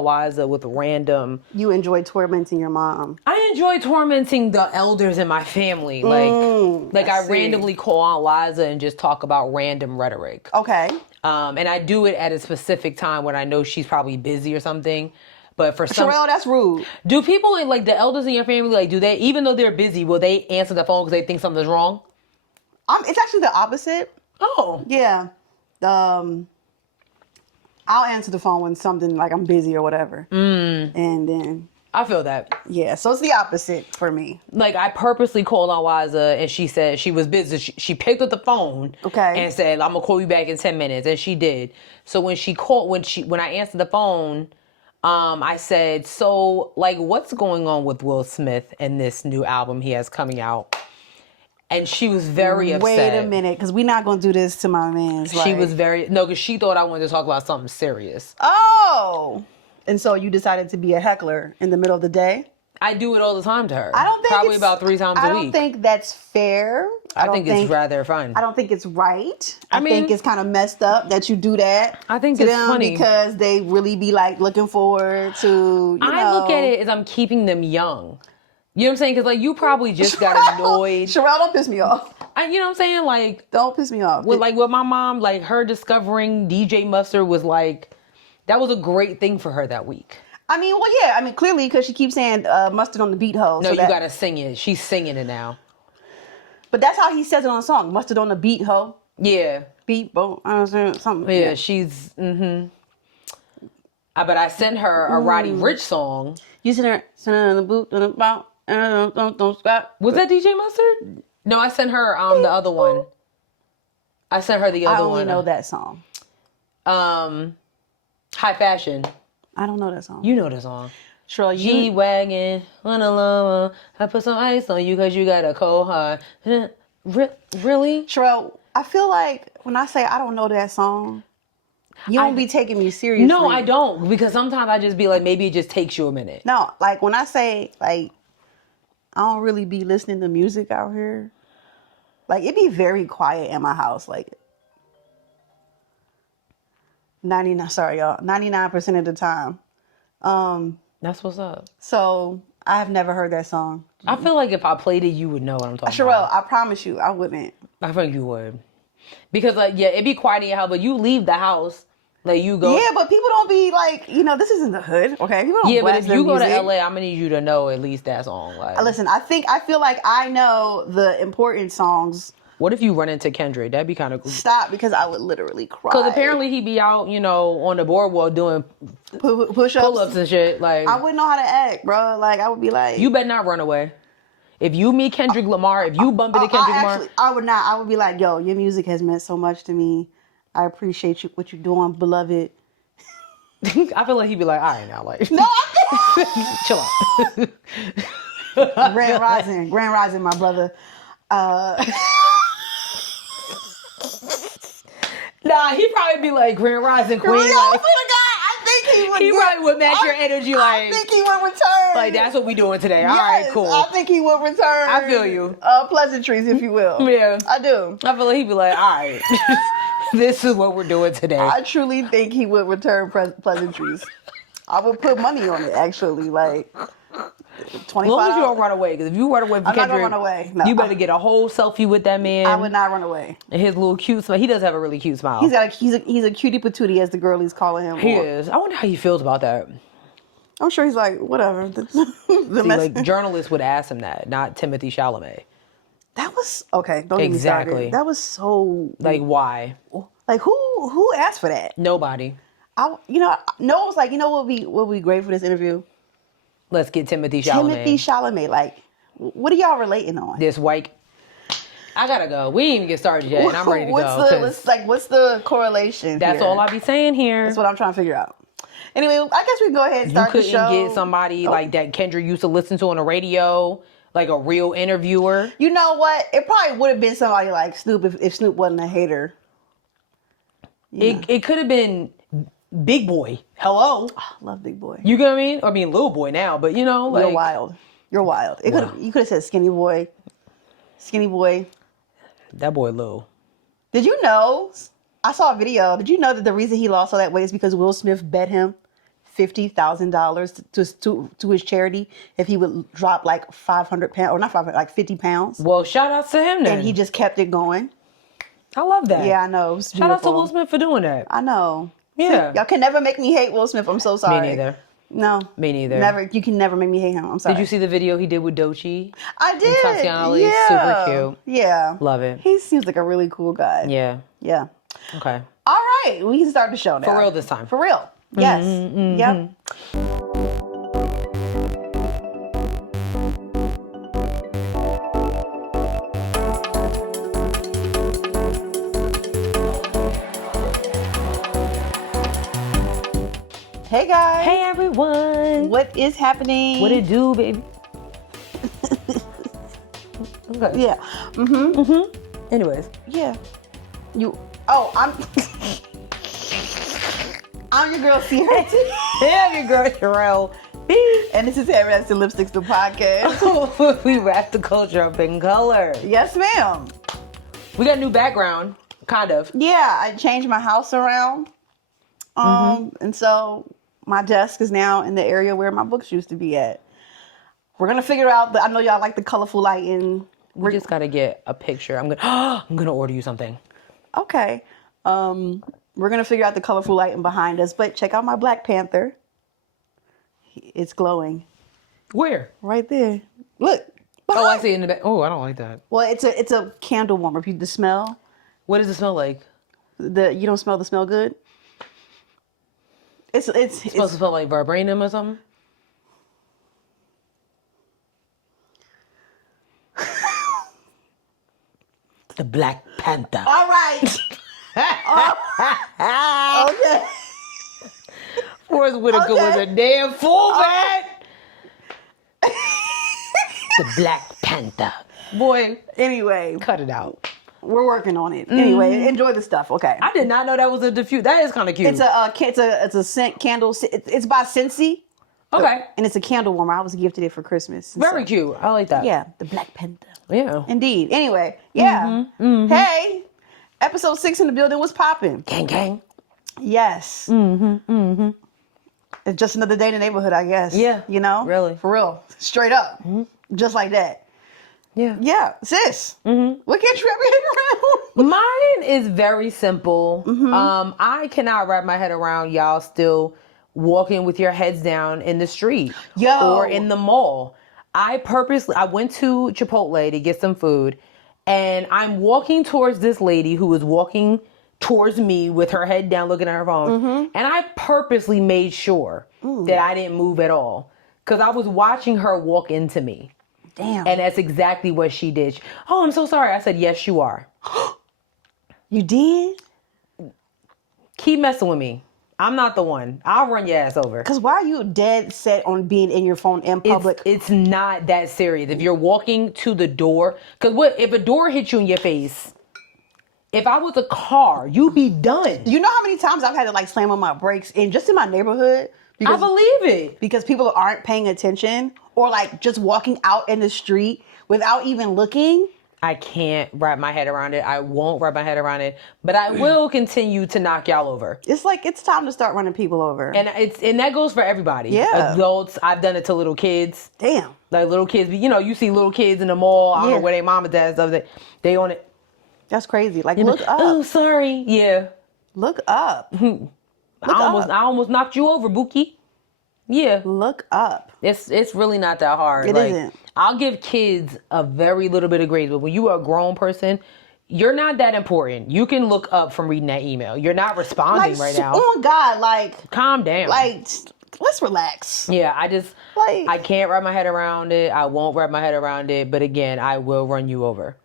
Wiser with random. You enjoy tormenting your mom. I enjoy tormenting the elders in my family. Like I randomly call Aunt Liza and just talk about random rhetoric. Okay. And I do it at a specific time when I know she's probably busy or something. But for some, Sherelle, that's rude. Do people like the elders in your family, like, do they, even though they're busy, will they answer the phone because they think something's wrong? It's actually the opposite. Oh. Yeah. I'll answer the phone when something like I'm busy or whatever. And then I feel that. Yeah, so it's the opposite for me. Like, I purposely called on Wiza and she said she was busy. She picked up the phone and said, I'm gonna call you back in 10 minutes. And she did. So when I answered the phone, I said, so like, what's going on with Will Smith and this new album he has coming out? And she was very upset. Wait a minute, because we're not going to do this to my man. She was because she thought I wanted to talk about something serious. Oh! And so you decided to be a heckler in the middle of the day? I do it all the time to her. I don't think Probably about 3 times a week. I don't think that's fair. I think it's rather fun. I don't think it's right. I think it's kind of messed up that you do that. I think it's funny. Because they really be like looking forward to, I look at it as I'm keeping them young. You know what I'm saying? Because, like, you probably just got annoyed. Sherelle, don't piss me off. You know what I'm saying? Like, don't piss me off. With my mom, like, her discovering DJ Mustard was, like, that was a great thing for her that week. I mean, well, yeah. I mean, clearly, because she keeps saying mustard on the beat, ho. No, so you got to sing it. She's singing it now. But that's how he says it on the song. Mustard on the beat, ho. Yeah. Beat, boom, something. Yeah, she's, But I sent her a Roddy Ricch song. You sent her, in the boot, and about. Don't stop. Was that DJ Mustard? No, I sent her the other one. I sent her the other one. I only know that song. High Fashion. I don't know that song. You know the song. Sherelle, G-Wagon, on a llama. I put some ice on you because you got a cold heart. Really? Sherelle, I feel like when I say I don't know that song, you don't be taking me seriously. No, I don't. Because sometimes I just be like, maybe it just takes you a minute. No, like when I say, like, I don't really be listening to music out here. Like, it be very quiet in my house. Like, 99% of the time. That's what's up. So, I have never heard that song. I feel like if I played it, you would know what I'm talking Sherelle, about. I promise you, I wouldn't. I think you would. Because, like, yeah, it'd be quiet in your house, but you leave the house. Like, you go. Yeah, but people don't be like, this isn't the hood, okay? People don't but if you go to music. LA, I'm gonna need you to know at least that song. Like, listen, I feel like I know the important songs. What if you run into Kendrick? That'd be kind of cool. Stop, because I would literally cry. Because apparently he be out, on the boardwalk doing push-ups. Pull-ups and shit. Like, I wouldn't know how to act, bro. Like, I would be like... You better not run away. If you meet Kendrick Lamar, if you bump into Kendrick Lamar... I would not. I would be like, yo, your music has meant so much to me. I appreciate what you're doing, beloved. I feel like he'd be like, all right now, like... No, chill out. Grand Rising, my brother. Nah, he'd probably be like, Grand Rising Queen. Really? Like, I think he would. He probably would match your energy. Like, I think he would return. Like, that's what we doing today. Yes, all right, cool. I think he would return. I feel you. Pleasantries, if you will. Yeah. I do. I feel like he'd be like, all right, this is what we're doing today. I truly think he would return pleasantries. I would put money on it, actually. Like, $25. As long as you don't run away, because if you run away from Kendrick, I'm not gonna run away. No, you better get a whole selfie with that man. I would not run away. And his little cute smile. He does have a really cute smile. He's a cutie patootie, as the girlies calling him. He is. I wonder how he feels about that. I'm sure he's like, whatever. Like, journalists would ask him that, not Timothy Chalamet. That was okay. Don't get me started. That was so like, why? Like, who asked for that? Nobody. No was like, what would be great for this interview? Let's get Timothy Chalamet. Like, what are y'all relating on? This white. I gotta go. We didn't even get started yet, and I'm ready to go. What's the correlation? That's all I be saying here. That's what I'm trying to figure out. Anyway, I guess we can go ahead and start the show. You couldn't get somebody like that Kendrick used to listen to on the radio, like a real interviewer. You know what? It probably would have been somebody like Snoop if Snoop wasn't a hater. It could have been Big Boy. Hello. Oh, I love Big Boy. You get what I mean? I mean, Little Boy now, but like... You're wild. You could have said Skinny Boy. Skinny Boy. That boy Lil. Did you know? I saw a video. Did you know that the reason he lost all that weight is because Will Smith bet him $50,000 to his charity if he would drop like 500 pounds, or not 500, like 50 pounds. Well, shout out to him then. And he just kept it going. I love that. Yeah, I know. Shout out to Will Smith for doing that. I know. Yeah. See, y'all can never make me hate Will Smith. I'm so sorry. Me neither. No. Me neither. Never. You can never make me hate him. I'm sorry. Did you see the video he did with Doechii? I did. And Tatiana Ali? Yeah. Super cute. Yeah. Love it. He seems like a really cool guy. Yeah. Yeah. Okay. All right. We can start the show now. For real this time. For real. Yes. Yep. Hey guys. Hey everyone. What is happening? What it do, baby? Okay. Yeah. Anyways. Yeah. I'm I'm your girl Sierra. Yeah, your girl Sherelle. And this is Headwraps and Lipsticks, the podcast. We wrap the culture up in color. Yes, ma'am. We got a new background, kind of. Yeah, I changed my house around. And so my desk is now in the area where my books used to be at. We're gonna figure out I know y'all like the colorful lighting. We just gotta get a picture. I'm gonna order you something. Okay. We're gonna figure out the colorful lighting behind us, but check out my Black Panther. It's glowing. Where? Right there. Look. Oh, I see it in the back. Oh, I don't like that. Well, it's a candle warmer. The smell. What does it smell like? You don't smell the smell good? It's supposed to smell like vibranium or something? The Black Panther. All right. Okay. Forrest Whitaker was a damn fool, man. The Black Panther. Boy. Anyway. Cut it out. We're working on it. Anyway, enjoy the stuff. Okay. I did not know that was a diffuse. That is kind of cute. It's a scent candle. It's by Scentsy. Okay. And it's a candle warmer. I was gifted it for Christmas. Very cute. I like that. Yeah, the Black Panther. Yeah. Indeed. Anyway, yeah. Hey, episode 6 in the building was popping. Gang, gang. Yes. It's just another day in the neighborhood, I guess. Yeah. You know? Really. For real. Straight up. Just like that. Yeah. Yeah. Sis. What can't you wrap your head around? Mine is very simple. I cannot wrap my head around y'all still walking with your heads down in the street or in the mall. I went to Chipotle to get some food, and I'm walking towards this lady who was walking towards me with her head down looking at her phone. And I purposely made sure that I didn't move at all because I was watching her walk into me. Damn. And that's exactly what she did. Oh, I'm so sorry. I said, yes, you are. You did? Keep messing with me. I'm not the one. I'll run your ass over. Because why are you dead set on being in your phone in public? It's not that serious. If you're walking to the door, because if a door hits you in your face, if I was a car, you'd be done. You know how many times I've had to slam on my brakes just in my neighborhood? I believe it. Because people aren't paying attention or just walking out in the street without even looking. I can't wrap my head around it. I won't wrap my head around it, but I will continue to knock y'all over. It's time to start running people over. And that goes for everybody. Yeah. Adults, I've done it to little kids. Damn. Like little kids, you see little kids in the mall. I don't know where their mom and dad stuff. They on it. That's crazy. Look up. Oh, sorry. Yeah. Look up. I almost knocked you over, Bookie. Yeah. Look up. It's really not that hard. It isn't. I'll give kids a very little bit of grace, but when you are a grown person, you're not that important. You can look up from reading that email. You're not responding right now. Oh my God, calm down. Let's relax. Yeah, I can't wrap my head around it. I won't wrap my head around it. But again, I will run you over.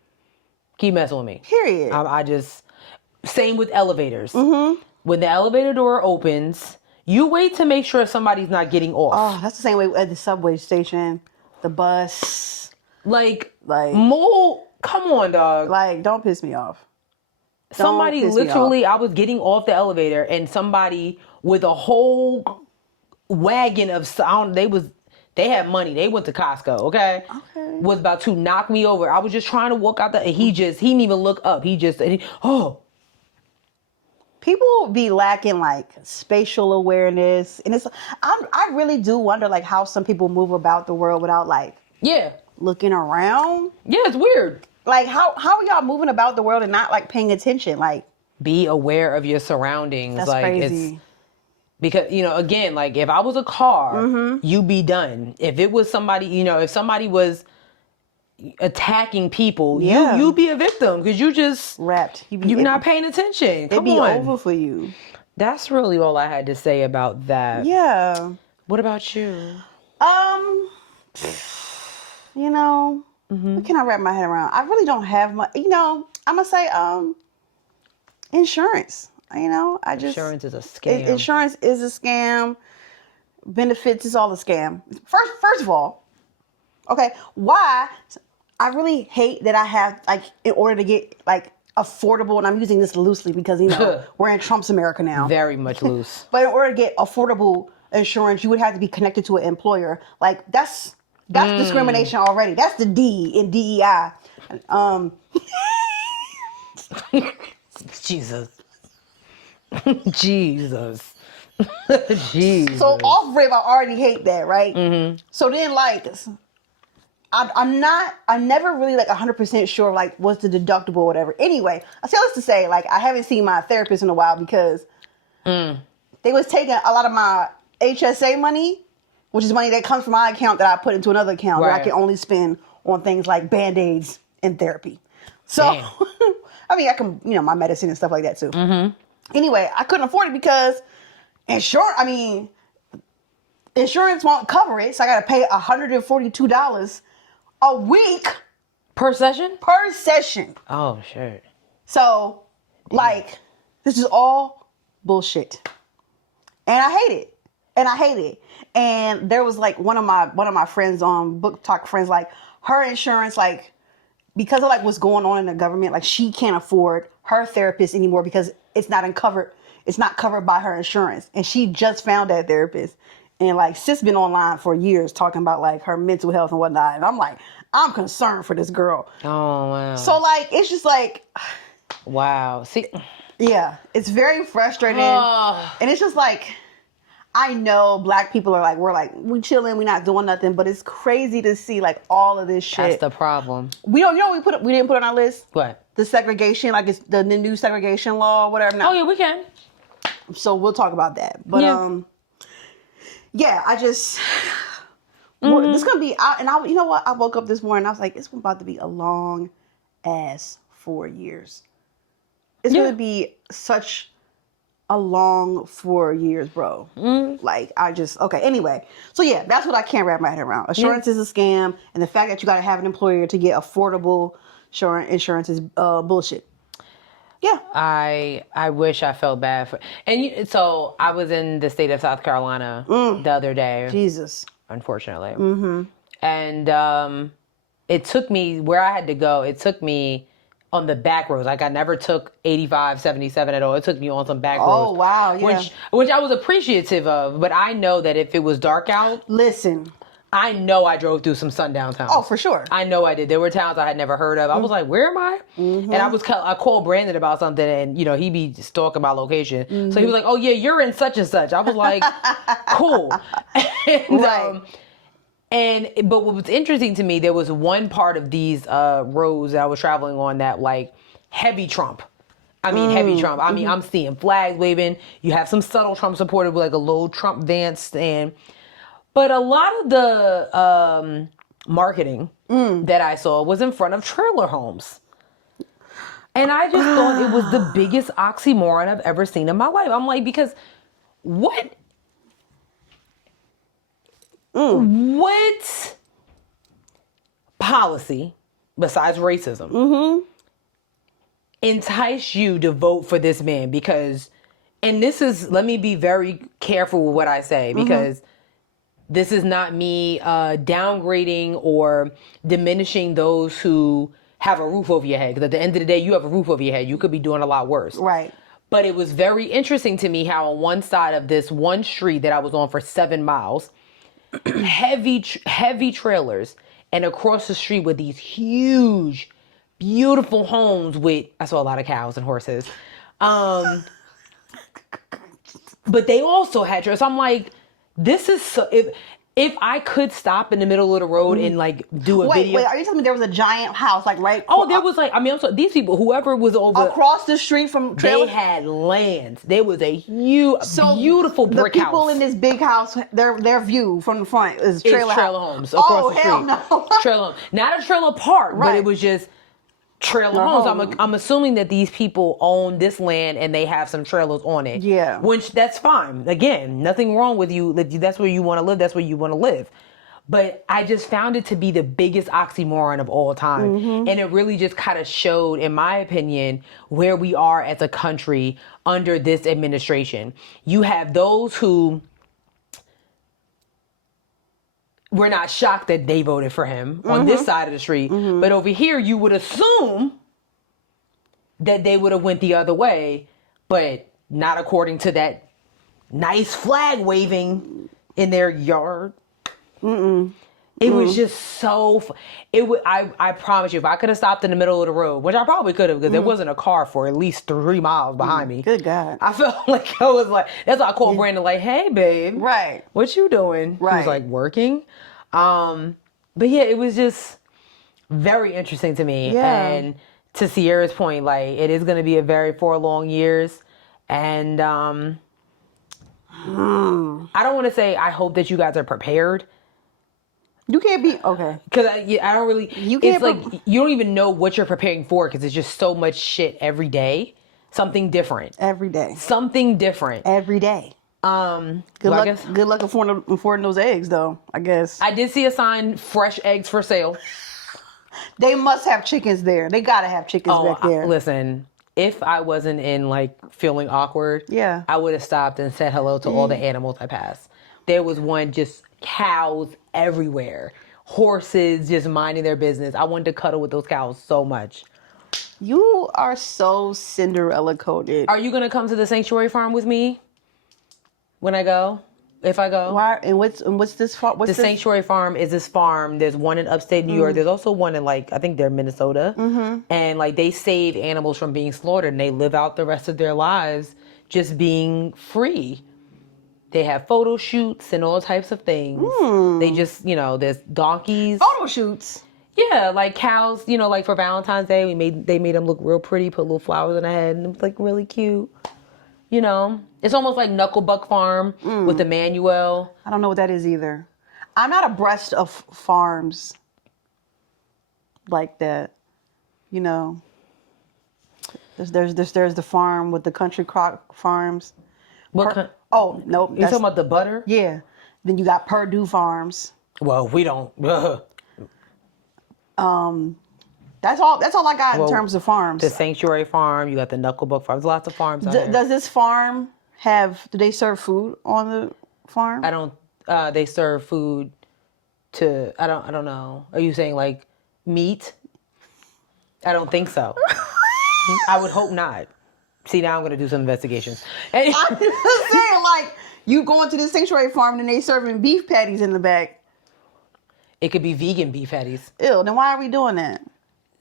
Keep messing with me. Period. Same with elevators. When the elevator door opens, you wait to make sure somebody's not getting off. Oh, that's the same way at the subway station, the bus. Mole, come on, dog. Don't piss me off. Somebody literally, I was getting off the elevator and somebody with a whole wagon of sound, they had money. They went to Costco, okay? Was about to knock me over. I was just trying to walk out there and he didn't even look up. people be lacking like spatial awareness, and I really do wonder like how some people move about the world without like looking around. Yeah, it's weird. Like how are y'all moving about the world and not like paying attention? Like, be aware of your surroundings. That's like crazy. It's because, again, like if I was a car, you be done. If it was somebody, if somebody was attacking people, you be a victim because you just wrapped. You're not paying attention. Come on. It'd be on. over for you. That's really all I had to say about that. Yeah. What about you? What can I wrap my head around? I really don't have much. I'm gonna say insurance. Insurance is a scam. Insurance is a scam. Benefits is all a scam. First of all, okay, why? I really hate that I have like in order to get like affordable, and I'm using this loosely because we're in Trump's America now. Very much loose. But in order to get affordable insurance, you would have to be connected to an employer. Like that's discrimination already. That's the D in DEI. Jesus. Jesus. Jesus. So off rip, I already hate that, right? Mm-hmm. So then, like, I'm never really like 100% sure like what's the deductible or whatever. Anyway, I say this to say like I haven't seen my therapist in a while because they was taking a lot of my HSA money, which is money that comes from my account that I put into another account that I can only spend on things like Band-Aids and therapy. So, I mean, I can, my medicine and stuff like that too. Mm-hmm. Anyway, I couldn't afford it because insurance won't cover it. So I got to pay $142 a week. Per session? Per session. Oh, shit. So, like, this is all bullshit. And I hate it. And there was like one of my friends on Book Talk friends, like her insurance, like because of like what's going on in the government, like she can't afford her therapist anymore because it's not covered by her insurance. And she just found that therapist. And like sis been online for years talking about like her mental health and whatnot. And I'm like, I'm concerned for this girl. Oh wow. So like it's just like wow. See, yeah, it's very frustrating. And it's just like I know black people are like, we chilling, we not doing nothing, but it's crazy to see like all of this shit. That's the problem. We didn't put on our list? What? The segregation, like it's the new segregation law or whatever. No. Oh yeah, we can. So we'll talk about that. But I just this gonna be you know what? I woke up this morning and I was like, it's about to be a long ass 4 years. It's gonna be such a long 4 years, bro. Like anyway. So yeah, that's what I can't wrap my head around. Insurance is a scam, and the fact that you gotta have an employer to get affordable insurance is bullshit. Yeah. I wish I felt bad for so I was in the state of South Carolina the other day. Jesus. Unfortunately. Mm-hmm. And it took me where I had to go, it took me on the back roads. Like I never took 85, 77 at all. It took me on some back roads. Oh, wow. Yeah. Which I was appreciative of. But I know that if it was dark out. Listen. I know I drove through some sundown towns. Oh, for sure. I know I did. There were towns I had never heard of. I was like, where am I? Mm-hmm. And I called Brandon about something and, he be just talking about location. Mm-hmm. So he was like, oh yeah, you're in such and such. I was like, cool. And, right. But what was interesting to me, there was one part of these roads that I was traveling on that like heavy Trump. Heavy Trump. I mean, I'm seeing flags waving. You have some subtle Trump supported with like a low Trump van stand. But a lot of the marketing that I saw was in front of trailer homes. And I just thought it was the biggest oxymoron I've ever seen in my life. I'm like, because what policy, besides racism, entice you to vote for this man? Because, and this is, let me be very careful with what I say, because this is not me downgrading or diminishing those who have a roof over your head. Because at the end of the day, you have a roof over your head. You could be doing a lot worse. Right. But it was very interesting to me how on one side of this one street that I was on for 7 miles, heavy trailers, and across the street were these huge, beautiful homes with, I saw a lot of cows and horses, But they also had trailers. So I'm like, this is so... If I could stop in the middle of the road and like do a video. Wait, are you telling me there was a giant house like right? Oh, there was like, I mean, I'm sorry, these people, whoever was over across the street from trailer, they had lands. There was a huge, beautiful brick house. The people in this big house, their view from the front is trailer homes across the street. Oh hell no! Trailer homes, not a trailer park, but it was just trailer homes. I'm assuming that these people own this land and they have some trailers on it. Yeah. Which, that's fine. Again, nothing wrong with you. That's where you want to live. That's where you want to live. But I just found it to be the biggest oxymoron of all time. Mm-hmm. And it really just kind of showed, in my opinion, where we are as a country under this administration. You have those who... We're not shocked that they voted for him on this side of the street. Mm-hmm. But over here, you would assume that they would have went the other way, but not according to that nice flag waving in their yard. Mm-mm. It was just so... I promise you, if I could have stopped in the middle of the road, which I probably could have, because there wasn't a car for at least 3 miles behind me. Good God. I felt like I was like... That's why I called Brandon like, hey, babe. Right. What you doing? Right. He was like, working. But yeah, it was just very interesting to me. Yeah. And to Sierra's point, like, it is going to be a very forlong years. And I don't want to say I hope that you guys are prepared. You can't be okay because I don't really. You can't. It's like you don't even know what you're preparing for because it's just so much shit every day. Something different every day. Something different every day. Good luck affording those eggs, though. I guess I did see a sign: fresh eggs for sale. They must have chickens there. They gotta have chickens back there. Listen, if I wasn't in like feeling awkward, I would have stopped and said hello to all the animals I passed. There was one just cows everywhere, horses just minding their business. I wanted to cuddle with those cows so much. You are so Cinderella coded. Are you gonna come to the sanctuary farm with me when I go? If I go? Why? And what's this farm? The sanctuary farm is this farm. There's one in upstate New York. There's also one in like I think they're Minnesota. Mm-hmm. And like they save animals from being slaughtered and they live out the rest of their lives just being free. They have photo shoots and all types of things. They just, there's donkeys. Photo shoots? Yeah, like cows, like for Valentine's Day, they made them look real pretty, put little flowers on their head, and it was like really cute. It's almost like Knucklebuck Farm with Emmanuel. I don't know what that is either. I'm not abreast of farms like that. There's the farm with the country crock farms. Oh, nope. You talking about the butter? Yeah. Then you got Purdue Farms. Well, we don't. That's all I got in terms of farms. The Sanctuary Farm, you got the Knucklebuck Farms. Lots of farms out there. Does this farm do they serve food on the farm? I don't, they serve food to, I don't know. Are you saying like meat? I don't think so. I would hope not. See, now I'm going to do some investigations. I'm just saying, like, you going to the sanctuary farm and they serving beef patties in the back. It could be vegan beef patties. Ew, then why are we doing that?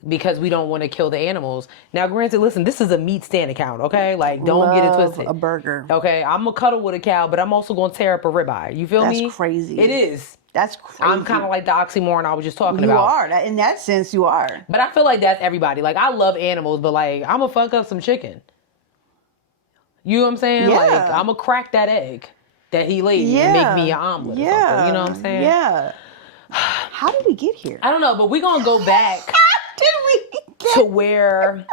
Because we don't want to kill the animals. Now, granted, listen, this is a meat stand account, okay? Like, don't get it twisted. A burger. Okay, I'm going to cuddle with a cow, but I'm also going to tear up a ribeye. You feel me? That's crazy. It is. That's crazy. I'm kind of like the oxymoron I was just talking about. You are. In that sense, you are. But I feel like that's everybody. Like, I love animals, but like, I'm going to fuck up some chicken. You know what I'm saying? Yeah. Like, I'm going to crack that egg that he laid and make me an omelet or something. You know what I'm saying? Yeah. How did we get here? I don't know, but we're going to go back to where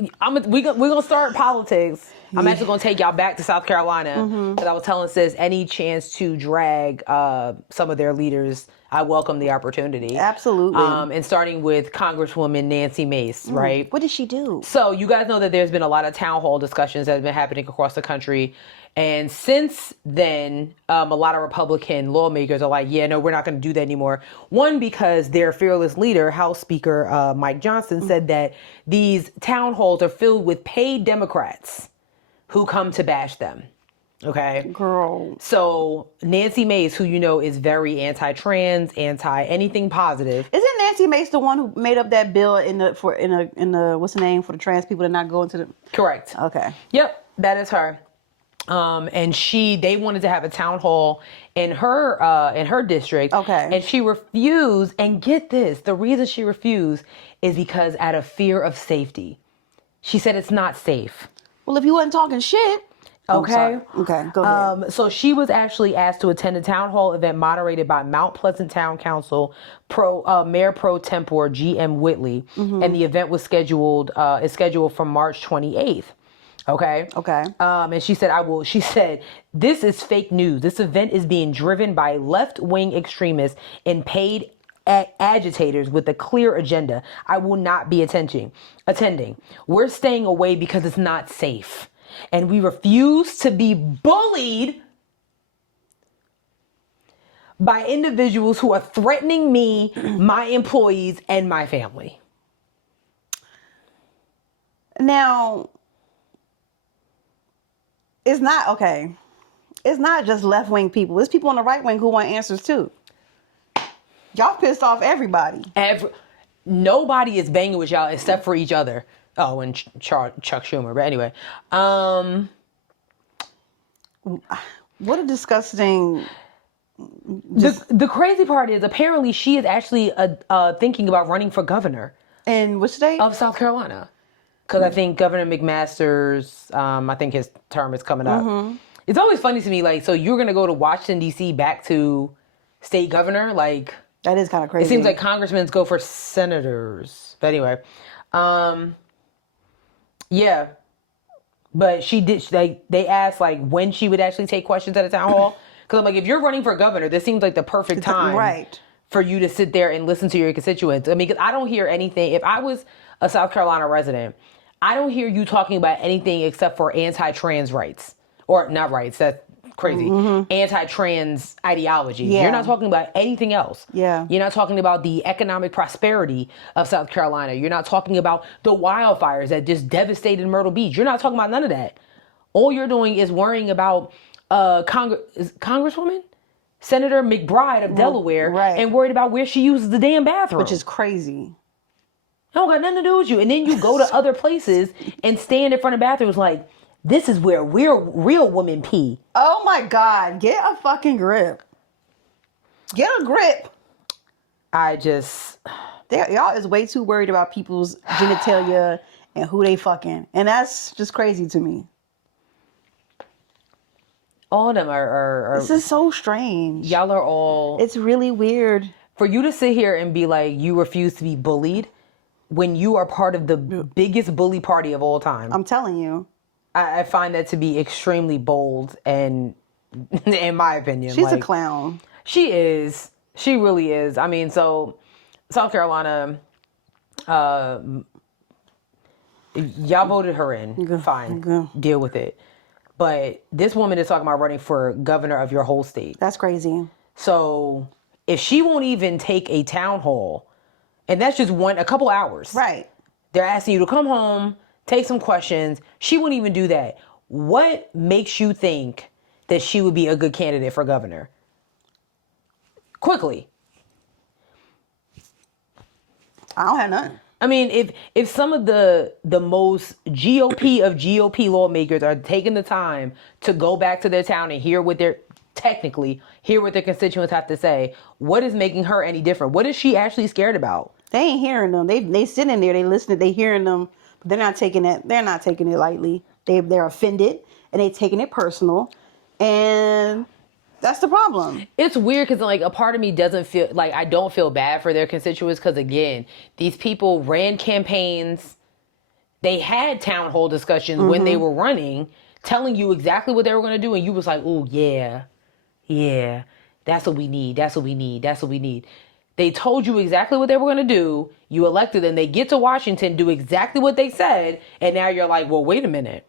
we're going to start politics. I'm actually going to take y'all back to South Carolina because I was telling sis any chance to drag some of their leaders, I welcome the opportunity. Absolutely. And starting with Congresswoman Nancy Mace, right? What did she do? So you guys know that there's been a lot of town hall discussions that have been happening across the country. And since then, a lot of Republican lawmakers are like, yeah, no, we're not going to do that anymore. One, because their fearless leader, House Speaker Mike Johnson, said that these town halls are filled with paid Democrats who come to bash them. Okay? Girl. So Nancy Mace, who you know is very anti-trans, anti-anything positive. Isn't Nancy Mace the one who made up that bill in the what's the name for the trans people to not go into the... Correct. Okay. Yep, that is her. And they wanted to have a town hall in her district. Okay. And she refused. And get this, the reason she refused is because out of fear of safety. She said it's not safe. Well, if you wasn't talking shit. Okay. Okay, go ahead. So she was actually asked to attend a town hall event moderated by Mount Pleasant Town Council Mayor Pro Tempore G.M. Whitley. And the event was scheduled for March 28th. Okay. And she said, this is fake news. This event is being driven by left-wing extremists and paid agitators with a clear agenda. I will not be attending. We're staying away because it's not safe. And we refuse to be bullied by individuals who are threatening me, my employees, and my family. Now, it's not just left-wing people. There's people on the right wing who want answers too. Y'all pissed off everybody. Nobody is banging with y'all except for each other. Oh, and Chuck Schumer. But anyway. What a disgusting... The crazy part is apparently she is actually thinking about running for governor. In which state? Of South Carolina. Because I think Governor McMaster's, I think his term is coming up. It's always funny to me, like, so you're going to go to Washington, D.C. back to state governor? Like... That is kind of crazy. It seems like congressmen go for senators. But anyway. Yeah. But she did, they asked, like, when she would actually take questions at a town hall. Because I'm like, if you're running for governor, this seems like the perfect time for you to sit there and listen to your constituents. I mean, because I don't hear anything. If I was a South Carolina resident, I don't hear you talking about anything except for anti-trans rights. Or not rights, that's crazy. Anti-trans ideology. Yeah. You're not talking about anything else. Yeah. You're not talking about the economic prosperity of South Carolina. You're not talking about the wildfires that just devastated Myrtle Beach. You're not talking about none of that. All you're doing is worrying about Congresswoman? Senator McBride of Delaware and worried about where she uses the damn bathroom. Which is crazy. I don't got nothing to do with you. And then you go to other places and stand in front of bathrooms like, this is where real women pee. Oh my God. Get a fucking grip. Get a grip. Y'all is way too worried about people's genitalia and who they fucking. And that's just crazy to me. All of them are... This is so strange. Y'all are all... It's really weird. For you to sit here and be like, you refuse to be bullied when you are part of the biggest bully party of all time. I'm telling you. I find that to be extremely bold and, in my opinion. She's a clown. She is. She really is. I mean, so, South Carolina, y'all voted her in. Fine. Deal with it. But this woman is talking about running for governor of your whole state. That's crazy. So, if she won't even take a town hall, and that's just a couple hours. Right. They're asking you to come home, take some questions. She wouldn't even do that. What makes you think that she would be a good candidate for governor? Quickly. I don't have none. I mean, if some of the most GOP of GOP lawmakers are taking the time to go back to their town and hear what their constituents have to say, what is making her any different? What is she actually scared about? They ain't hearing them. They sitting there, they listening, they hearing them, but they're not taking it lightly. They're offended and they taking it personal. And that's the problem. It's weird because like a part of me doesn't feel like I don't feel bad for their constituents because again, these people ran campaigns. They had town hall discussions when they were running, telling you exactly what they were going to do. And you was like, oh, yeah, that's what we need. That's what we need. That's what we need. They told you exactly what they were going to do. You elected them. They get to Washington, do exactly what they said. And now you're like, well, wait a minute.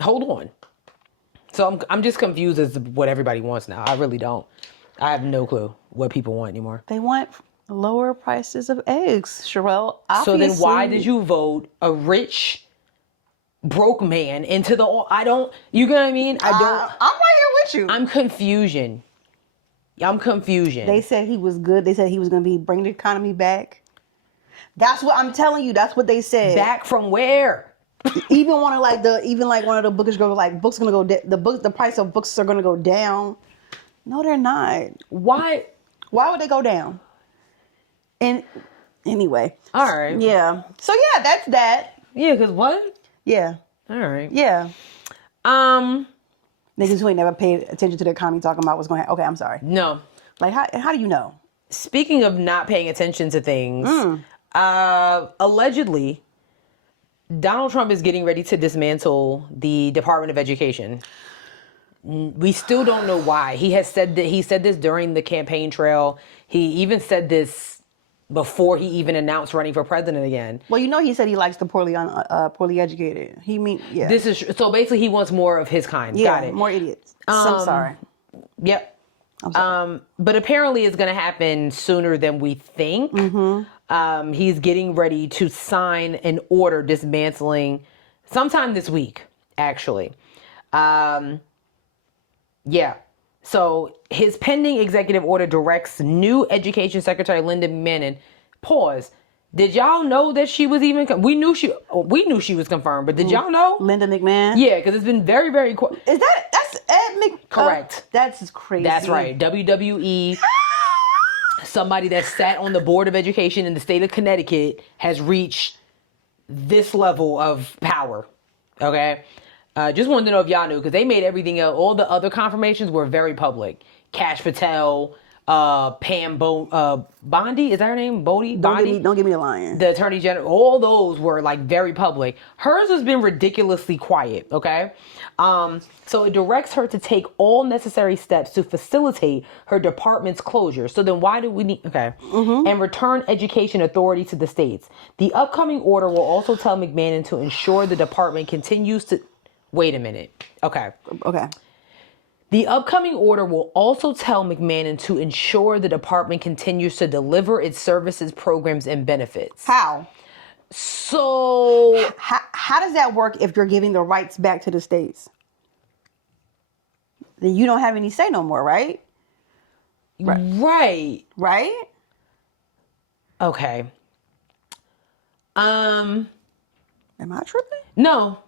Hold on. So I'm just confused as to what everybody wants now. I really don't. I have no clue what people want anymore. They want lower prices of eggs, Sherelle. So then why did you vote a rich, broke man into the... you know what I mean? I'm right here with you. I'm confusion. They said he was good. They said he was going to bring the economy back. That's what I'm telling you. That's what they said. Back from where? Even one of one of the bookish girls like books gonna go the price of books are gonna go down. No, they're not. Why would they go down? And anyway, all right, yeah. So yeah, that's that. Yeah, cause what? Yeah. All right. Yeah. Niggas who ain't never paid attention to the economy talking about what's going to happen. Okay, I'm sorry. No. Like how do you know? Speaking of not paying attention to things, allegedly, Donald Trump is getting ready to dismantle the Department of Education. We still don't know why. He said this during the campaign trail. He even said this before he even announced running for president again. Well, he said he likes the poorly educated. Yeah. This is so basically he wants more of his kind. Yeah, Got it. More idiots. I'm sorry. Yep. I'm sorry. But apparently it's going to happen sooner than we think. Mm-hmm. He's getting ready to sign an order dismantling sometime this week, actually. Yeah. So his pending executive order directs new Education Secretary Linda McMahon. Pause. Did y'all know that she was even? We knew she was confirmed, but did y'all know Linda McMahon? Yeah, because it's been very, very. That's Ed Mc? Correct. That's crazy. That's right. WWE. Somebody that sat on the Board of Education in the state of Connecticut has reached this level of power. Okay. Just wanted to know if y'all knew, because they made everything else. All the other confirmations were very public. Cash Patel, Pam Bondi, is that her name? Bondi? Don't give me a lion. The Attorney General. All those were like very public. Hers has been ridiculously quiet. Okay. So it directs her to take all necessary steps to facilitate her department's closure. So then why do we need, and return education authority to the states. The upcoming order will also tell McMahon to ensure the department continues to, wait a minute. Okay. The upcoming order will also tell McMahon to ensure the department continues to deliver its services, programs, and benefits. How? So how does that work if you're giving the rights back to the states? Then you don't have any say no more, right? Right. Okay. Am I tripping? No.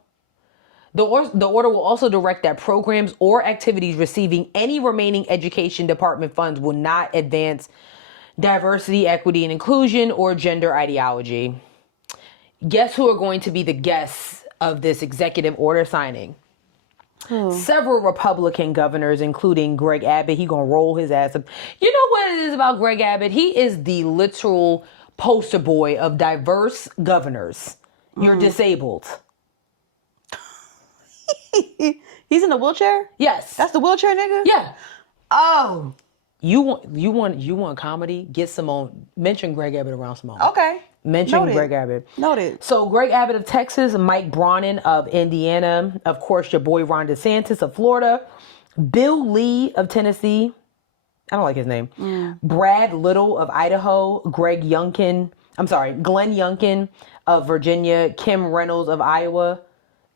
The order will also direct that programs or activities receiving any remaining education department funds will not advance diversity, equity, and inclusion or gender ideology. Guess who are going to be the guests of this executive order signing? Several Republican governors, including Greg Abbott. He gonna roll his ass up. You know what it is about Greg Abbott? He is the literal poster boy of diverse governors. You're disabled. He's in a wheelchair? Yes. That's the wheelchair nigga? Yeah. Oh. You want comedy? Get Simone. Mention Greg Abbott around Simone. Okay. Mention Noted. Greg Abbott. Noted. So Greg Abbott of Texas, Mike Bronin of Indiana, of course your boy Ron DeSantis of Florida, Bill Lee of Tennessee. I don't like his name. Brad Little of Idaho, Glenn Youngkin of Virginia, Kim Reynolds of Iowa,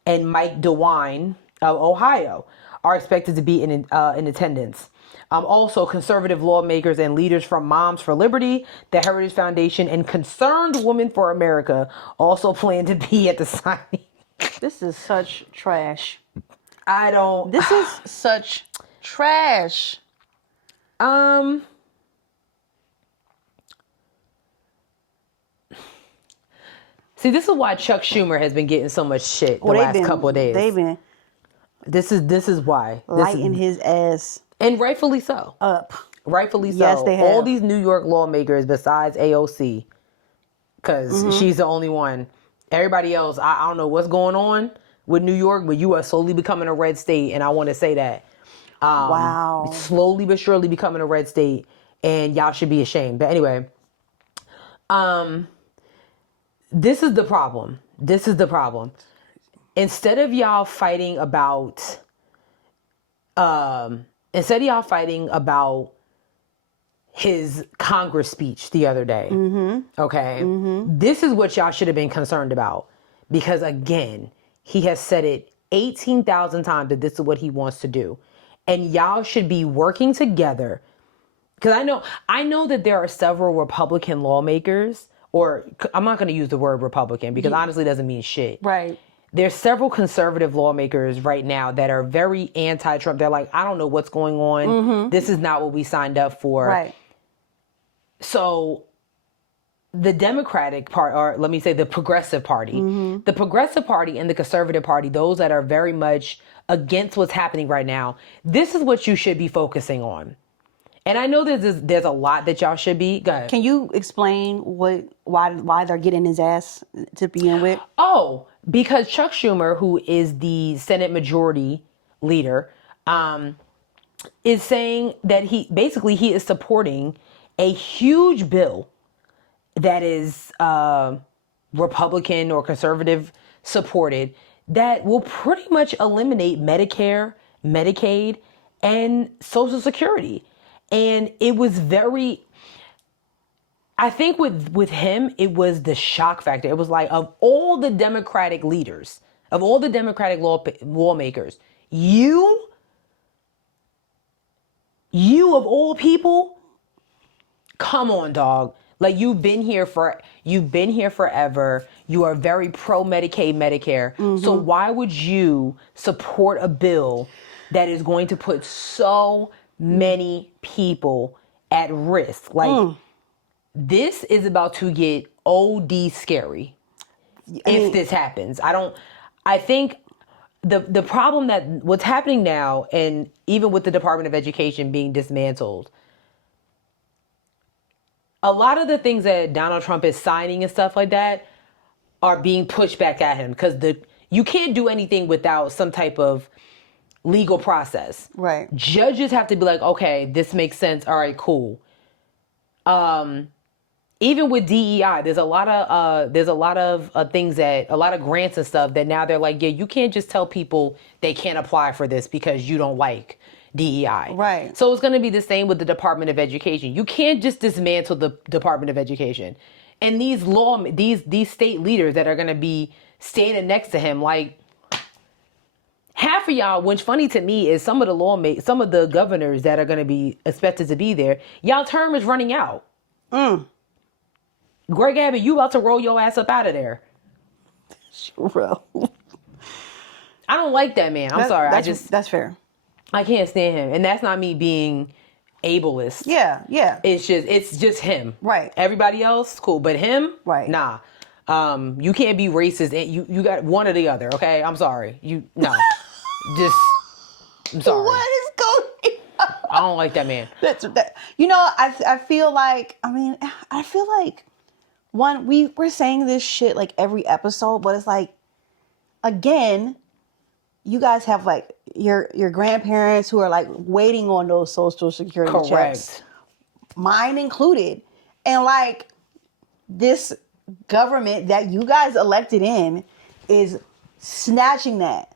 and Mike DeWine of Ohio are expected to be in attendance. Also, conservative lawmakers and leaders from Moms for Liberty, the Heritage Foundation, and Concerned Women for America also plan to be at the signing. This is such trash. This is such trash. See, this is why Chuck Schumer has been getting so much shit the last couple of days. This is why. Lighting his ass. And rightfully so. Up. Rightfully so. Yes, they have. All these New York lawmakers besides AOC, because she's the only one. Everybody else, I don't know what's going on with New York, but you are slowly becoming a red state, and I want to say that. Wow. Slowly but surely becoming a red state, and y'all should be ashamed. But anyway, this is the problem. Instead of y'all fighting about his Congress speech the other day, this is what y'all should have been concerned about. Because again, he has said it 18,000 times that this is what he wants to do. And y'all should be working together. Because I know that there are several Republican lawmakers, or I'm not going to use the word Republican because honestly it doesn't mean shit. Right. there's several conservative lawmakers right now that are very anti-Trump. They're like, I don't know what's going on. This is not what we signed up for. Right. So the Democratic part, or let me say the Progressive Party, the Progressive Party and the Conservative Party, those that are very much against what's happening right now, this is what you should be focusing on. And I know there's a lot that y'all should be. Go ahead. Can you explain why they're getting his ass to begin with? Oh, because Chuck Schumer, who is the Senate Majority Leader, is saying that he is supporting a huge bill that is Republican or conservative supported that will pretty much eliminate Medicare, Medicaid, and Social Security. And it was I think with him, it was the shock factor. It was like, of all the Democratic leaders, of all the Democratic lawmakers, you of all people, come on, dog. Like, you've been here forever. You are very pro Medicaid, Medicare. So why would you support a bill that is going to put so many people at risk? Like, this is about to get OD scary if this happens. I think the problem that what's happening now, and even with the Department of Education being dismantled, a lot of the things that Donald Trump is signing and stuff like that are being pushed back at him because you can't do anything without some type of legal process. Right. Judges have to be like, okay, this makes sense. All right, cool. Even with DEI, there's a lot of things that, a lot of grants and stuff that now they're like, yeah, you can't just tell people they can't apply for this because you don't like DEI. Right. So it's going to be the same with the Department of Education. You can't just dismantle the Department of Education. And these state leaders that are going to be standing next to him, like, half of y'all, what's funny to me is some of the governors that are going to be expected to be there, y'all term is running out. Greg Abbott, you about to roll your ass up out of there. Sure. I don't like that man. I'm sorry. That's fair. I can't stand him. And that's not me being ableist. Yeah. It's just him. Right. Everybody else, cool. But him, right. Nah. You can't be racist. And you got one or the other, okay? I'm sorry. I'm sorry. What is going on? I don't like that man. I feel like, we're saying this shit like every episode, but it's like, again, you guys have like your grandparents who are like waiting on those Social Security checks, mine included, and like this government that you guys elected in is snatching that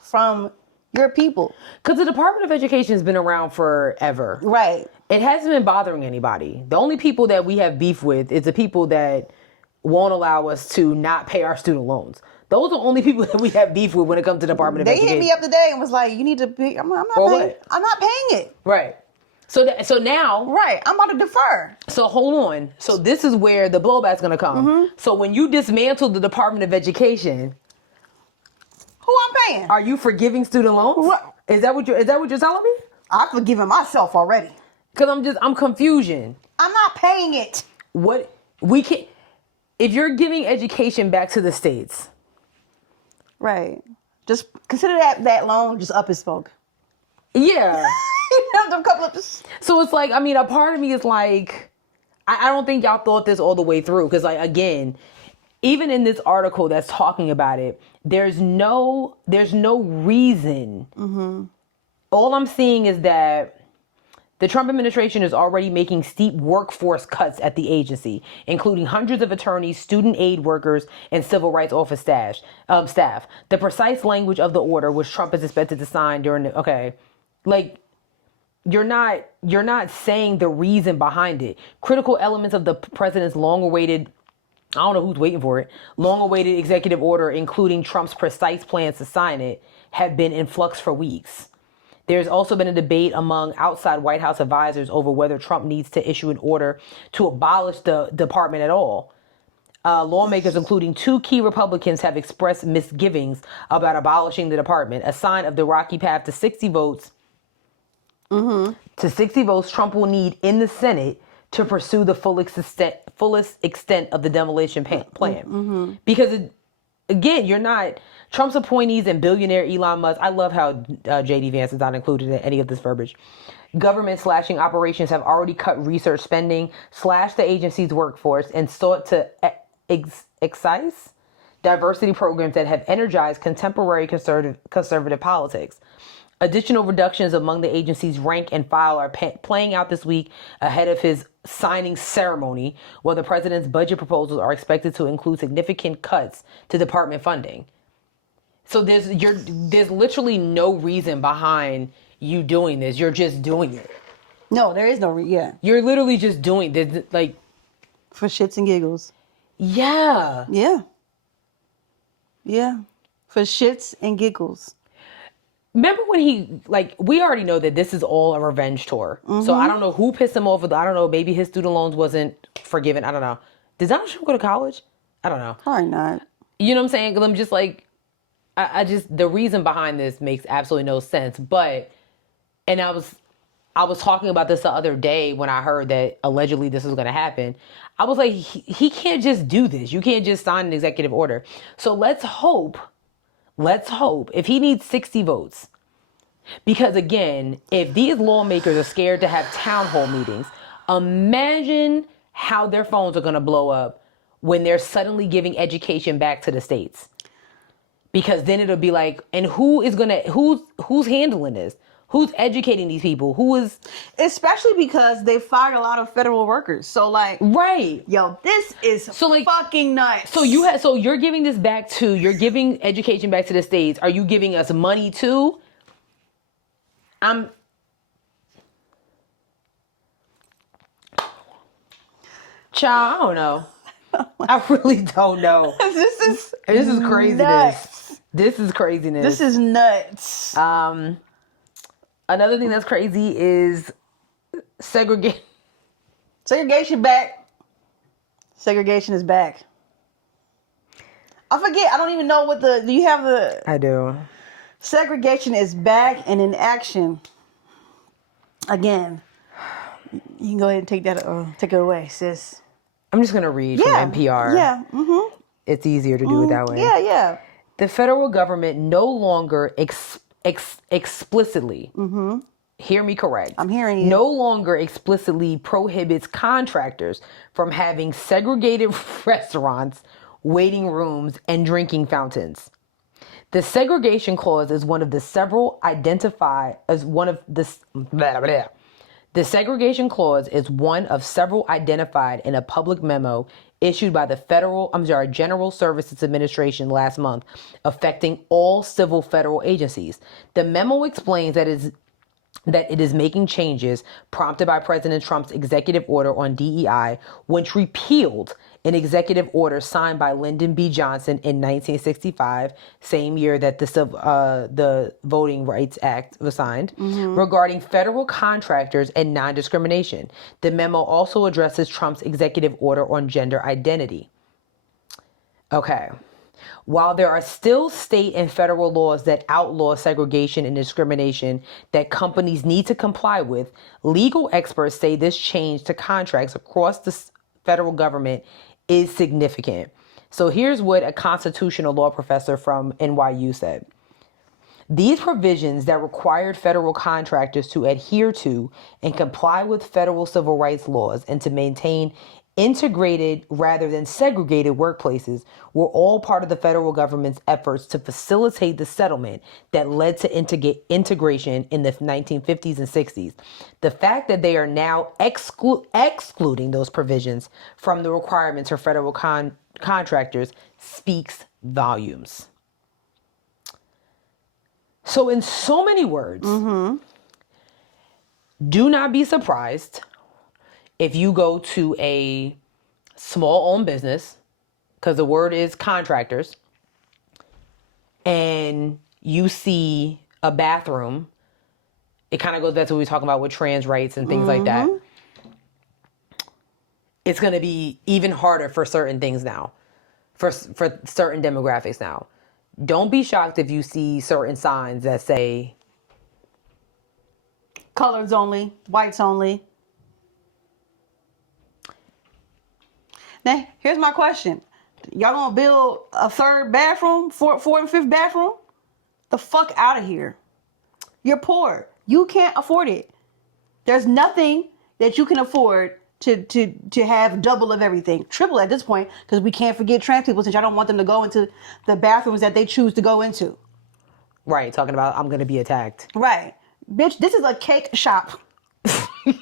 from your people. Because the Department of Education has been around forever. Right. It hasn't been bothering anybody. The only people that we have beef with is the people that won't allow us to not pay our student loans. Those are the only people that we have beef with when it comes to the Department of Education. They hit me up today and was like, you need to pay. I'm not paying it. Right. So now. Right. I'm about to defer. So hold on. So this is where the blowback's going to come. So when you dismantle the Department of Education, who I'm paying? Are you forgiving student loans? What? Is that what you're telling me? I've forgiven myself already. Because I'm confusion. I'm not paying it. What we can, if you're giving education back to the states. Right. Just consider that loan just up his smoke. Yeah. So it's like, a part of me is like, I don't think y'all thought this all the way through. Because, like, again, even in this article that's talking about it, there's no reason. All I'm seeing is that the Trump administration is already making steep workforce cuts at the agency, including hundreds of attorneys, student aid workers, and civil rights office staff. The precise language of the order, which Trump is expected to sign you're not saying the reason behind it. Critical elements of the president's long-awaited, I don't know who's waiting for it, long-awaited executive order, including Trump's precise plans to sign it, have been in flux for weeks. There's also been a debate among outside White House advisors over whether Trump needs to issue an order to abolish the department at all. Lawmakers, including 2 key Republicans, have expressed misgivings about abolishing the department, a sign of the rocky path to 60 votes. To 60 votes Trump will need in the Senate to pursue the fullest extent of the demolition plan. Because, again, you're not... Trump's appointees and billionaire Elon Musk... I love how J.D. Vance is not included in any of this verbiage. Government slashing operations have already cut research spending, slashed the agency's workforce, and sought to excise diversity programs that have energized contemporary conservative politics. Additional reductions among the agency's rank and file are playing out this week ahead of his signing ceremony, while the president's budget proposals are expected to include significant cuts to department funding. So there's literally no reason behind you doing this. You're just doing it. No, there is no reason. You're literally just doing this, like, for shits and giggles. Yeah. Yeah. For shits and giggles. Remember when we already know that this is all a revenge tour. So I don't know who pissed him off. I don't know. Maybe his student loans wasn't forgiven. I don't know. Did Donald Trump go to college? I don't know. Probably not. You know what I'm saying? Because I'm just like, I just, the reason behind this makes absolutely no sense. But, and I was talking about this the other day when I heard that allegedly this was going to happen. I was like, he can't just do this. You can't just sign an executive order. So let's hope if he needs 60 votes. Because again, if these lawmakers are scared to have town hall meetings, imagine how their phones are going to blow up when they're suddenly giving education back to the states. Because then it'll be like, and who's handling this? Who's educating these people? Who is... Especially because they fired a lot of federal workers. So like... Right. Yo, this is fucking nuts. So you're giving this back to... You're giving education back to the states. Are you giving us money too? Child, I don't know. I really don't know. This is craziness. Nuts. This is craziness. This is nuts. Another thing that's crazy is segregation. Segregation back. Segregation is back. I forget. I don't even know what do you have the... I do. Segregation is back and in action. Again. You can go ahead and take it away, sis. I'm just going to read from NPR. Yeah. It's easier to do it that way. Yeah. The federal government no longer explicitly, hear me correct. I'm hearing you. No longer explicitly prohibits contractors from having segregated restaurants, waiting rooms, and drinking fountains. The segregation clause is one of the several identified as one of the... The segregation clause is one of several identified in a public memo issued by the General Services Administration last month, affecting all civil federal agencies. The memo explains that it is making changes prompted by President Trump's executive order on DEI, which repealed an executive order signed by Lyndon B. Johnson in 1965, same year that the Voting Rights Act was signed, regarding federal contractors and non-discrimination. The memo also addresses Trump's executive order on gender identity. Okay. While there are still state and federal laws that outlaw segregation and discrimination that companies need to comply with, legal experts say this change to contracts across the federal government is significant. So here's what a constitutional law professor from NYU said. These provisions that required federal contractors to adhere to and comply with federal civil rights laws and to maintain integrated rather than segregated workplaces were all part of the federal government's efforts to facilitate the settlement that led to integration in the 1950s and 60s. The fact that they are now excluding those provisions from the requirements for federal contractors speaks volumes. So in so many words, do not be surprised if you go to a small-owned business, because the word is contractors, and you see a bathroom, it kind of goes back to what we were talking about with trans rights and things like that. it's going to be even harder for certain things now, for certain demographics now. Don't be shocked if you see certain signs that say colors only, whites only. Now, here's my question. Y'all gonna build a third bathroom, fourth and fifth bathroom? The fuck out of here. You're poor. You can't afford it. There's nothing that you can afford to have double of everything. Triple at this point, because we can't forget trans people, since y'all don't want them to go into the bathrooms that they choose to go into. Right, talking about I'm gonna be attacked. Right. Bitch, this is a cake shop. You know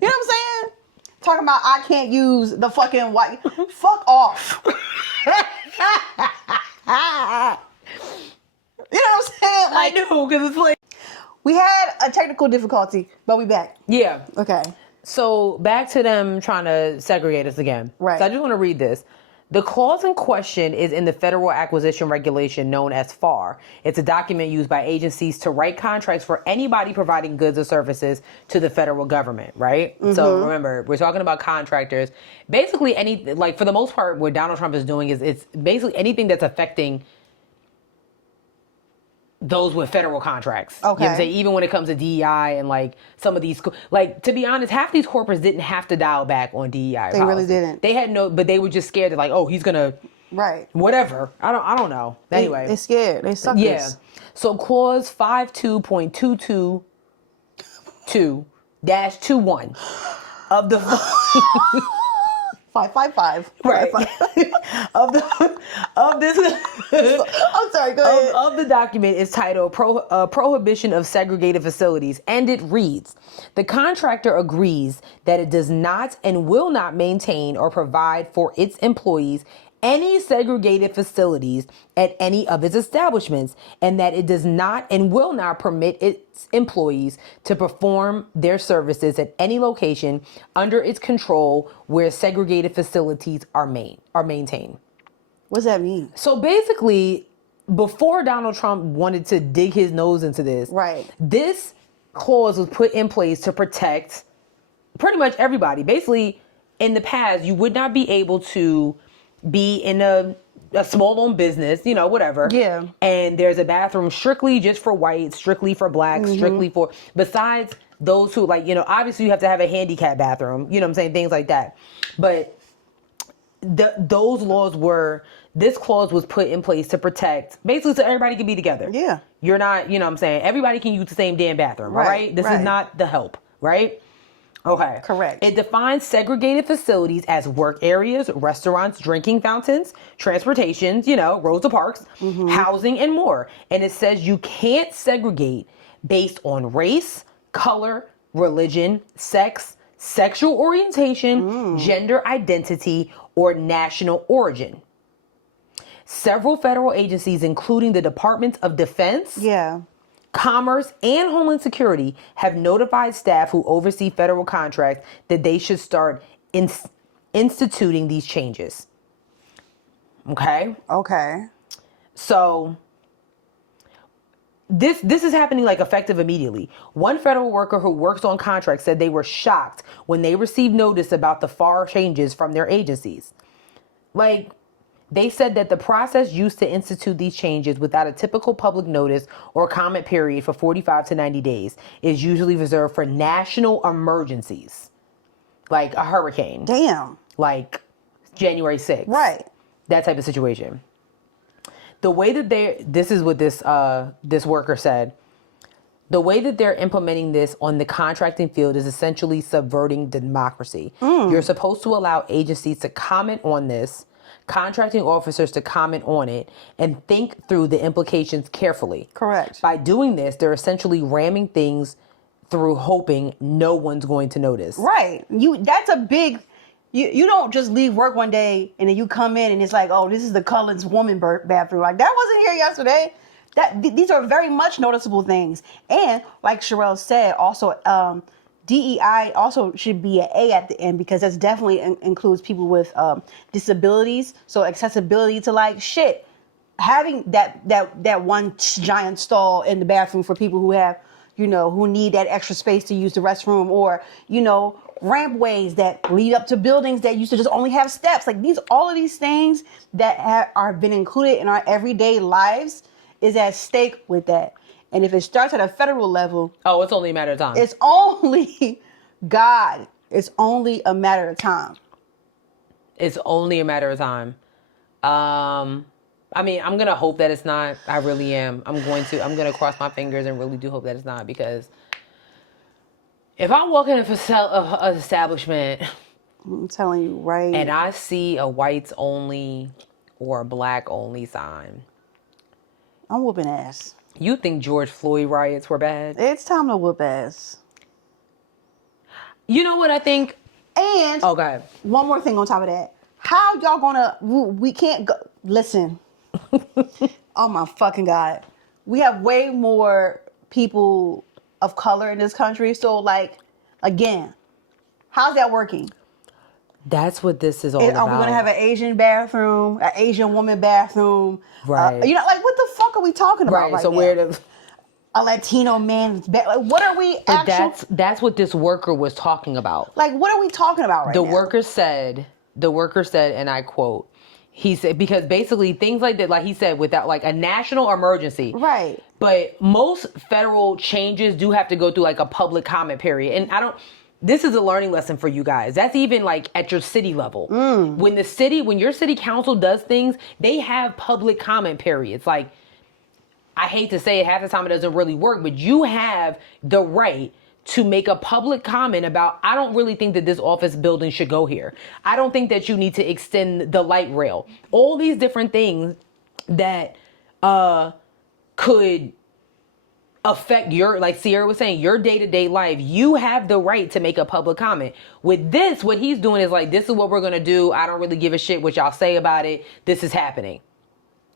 what I'm saying? Talking about I can't use the fucking white. Fuck off. You know what I'm saying? Like, I do, because it's like... We had a technical difficulty, but we back. Yeah. Okay. So back to them trying to segregate us again. Right. So I just want to read this. The clause in question is in the Federal Acquisition Regulation known as FAR. It's a document used by agencies to write contracts for anybody providing goods or services to the federal government, right? Mm-hmm. So remember, we're talking about contractors. Basically, for the most part, what Donald Trump is doing is it's basically anything that's affecting those with federal contracts. Okay. You know what I'm saying? Even when it comes to DEI and like some of these, like, to be honest, half these corporates didn't have to dial back on DEI. They really didn't. They had no, but they were just scared that like, oh, he's gonna, right, whatever. I don't know. Anyway, they're scared. They suckers. Yeah. So clause 52.222-21 of the 555. Right. of this I'm sorry, go ahead. Of the document is titled Prohibition of Segregated Facilities, and it reads, the contractor agrees that it does not and will not maintain or provide for its employees any segregated facilities at any of its establishments, and that it does not and will not permit its employees to perform their services at any location under its control where segregated facilities are maintained. What does that mean? So basically, before Donald Trump wanted to dig his nose into this, right, this clause was put in place to protect pretty much everybody. Basically, in the past, you would not be able to be in a small-owned business, you know, whatever. Yeah. And there's a bathroom strictly just for whites, strictly for blacks, strictly for... Besides those who, like, you know, obviously you have to have a handicap bathroom, you know what I'm saying? Things like that. But those laws were... This clause was put in place to protect... Basically, so everybody can be together. Yeah. You're not, you know what I'm saying? Everybody can use the same damn bathroom, all right? This is not the help, right? Okay. Correct. It defines segregated facilities as work areas, restaurants, drinking fountains, transportations, you know, Rosa Parks, housing, and more. And it says you can't segregate based on race, color, religion, sex, sexual orientation, gender identity, or national origin. Several federal agencies, including the Department of Defense, Commerce, and Homeland Security, have notified staff who oversee federal contracts that they should start instituting these changes. Okay? Okay. So this is happening like effective immediately. One federal worker who works on contracts said they were shocked when they received notice about the FAR changes from their agencies. Like, they said that the process used to institute these changes without a typical public notice or comment period for 45 to 90 days is usually reserved for national emergencies, like a hurricane. Damn. Like January 6th. Right. That type of situation. The way that this is what this worker said, the way that they're implementing this on the contracting field is essentially subverting democracy. You're supposed to allow agencies to comment on this, contracting officers to comment on it, and think through the implications carefully. Correct. By doing this, they're essentially ramming things through, hoping no one's going to notice. Right. That's a big... You don't just leave work one day and then you come in and it's like, oh, this is the Cullen's woman bathroom. Like, that wasn't here yesterday. These are very much noticeable things. And like Sherelle said, also, DEI also should be an A at the end, because that's definitely includes people with disabilities. So accessibility to, like, shit. Having that one giant stall in the bathroom for people who have, you know, who need that extra space to use the restroom, or, you know, rampways that lead up to buildings that used to just only have steps. Like all of these things that are been included in our everyday lives is at stake with that. And if it starts at a federal level, oh, it's only a matter of time. It's only God. It's only a matter of time. It's only a matter of time. I mean, I'm going to hope that it's not. I really am. I'm going to cross my fingers and really do hope that it's not, because if I walk in an establishment, I'm telling you, right, and I see a whites only or a black only sign, I'm whooping ass. You think George Floyd riots were bad? It's time to whoop ass. You know what I think? And oh, go ahead. One more thing on top of that. How y'all gonna? We can't go. Listen. Oh my fucking God. We have way more people of color in this country. So like, again, how's that working? That's what this is all about. Are we gonna have an Asian bathroom, an Asian woman bathroom? Right. You know, like what the fuck are we talking about right so now? Where the a Latino man? Like, what are we? But that's what this worker was talking about. Like, what are we talking about right now? The worker said, and I quote, he said, because basically things like that, like he said, without like a national emergency. Right. But most federal changes do have to go through like a public comment period. And this is a learning lesson for you guys. That's even like at your city level. When your city council does things, they have public comment periods. Like, I hate to say it, half the time it doesn't really work, but you have the right to make a public comment about, I don't really think that this office building should go here. I don't think that you need to extend the light rail. All these different things that could affect your, like Sierra was saying, your day-to-day life. You have the right to make a public comment. With this, what he's doing is like, this is what we're going to do. I don't really give a shit what y'all say about it. This is happening.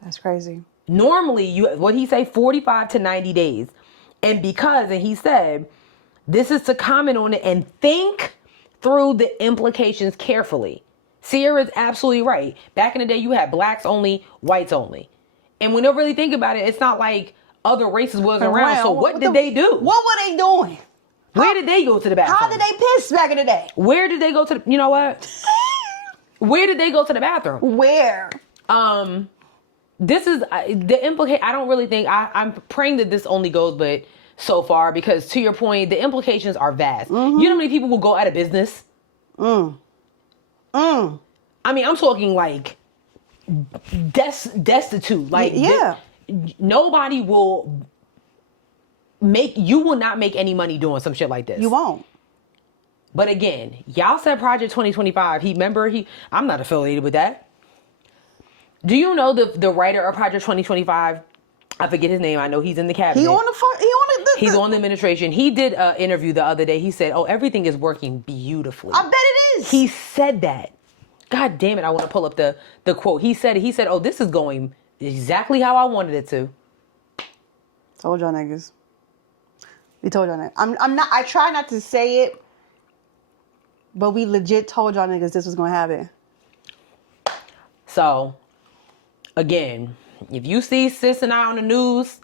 That's crazy. Normally, what he say, 45 to 90 days. And he said, this is to comment on it and think through the implications carefully. Sierra's absolutely right. Back in the day, you had blacks only, whites only. And when you really think about it, it's not like other races wasn't around. So what did they do? What were they doing? Where did they go to the bathroom? How did they piss back in the day? Where did they go to you know what? Where did they go to the bathroom? Where? This is the I don't really think, I'm praying that this only goes but so far, because to your point, the implications are vast. Mm-hmm. You know how many people will go out of business? I mean, I'm talking like destitute. Like, yeah. Nobody will not make any money doing some shit like this. You won't. But again, y'all said Project 2025. I'm not affiliated with that. Do you know the writer of Project 2025? I forget his name. I know he's in the cabinet. He's on the administration. He did an interview the other day. He said, "Oh, everything is working beautifully." I bet it is. He said that. God damn it! I want to pull up the quote. He said, "Oh, this is going exactly how I wanted it to." Told y'all niggas. We told y'all that. I'm not. I try not to say it, but we legit told y'all niggas this was gonna happen. So, again, if you see Sis and I on the news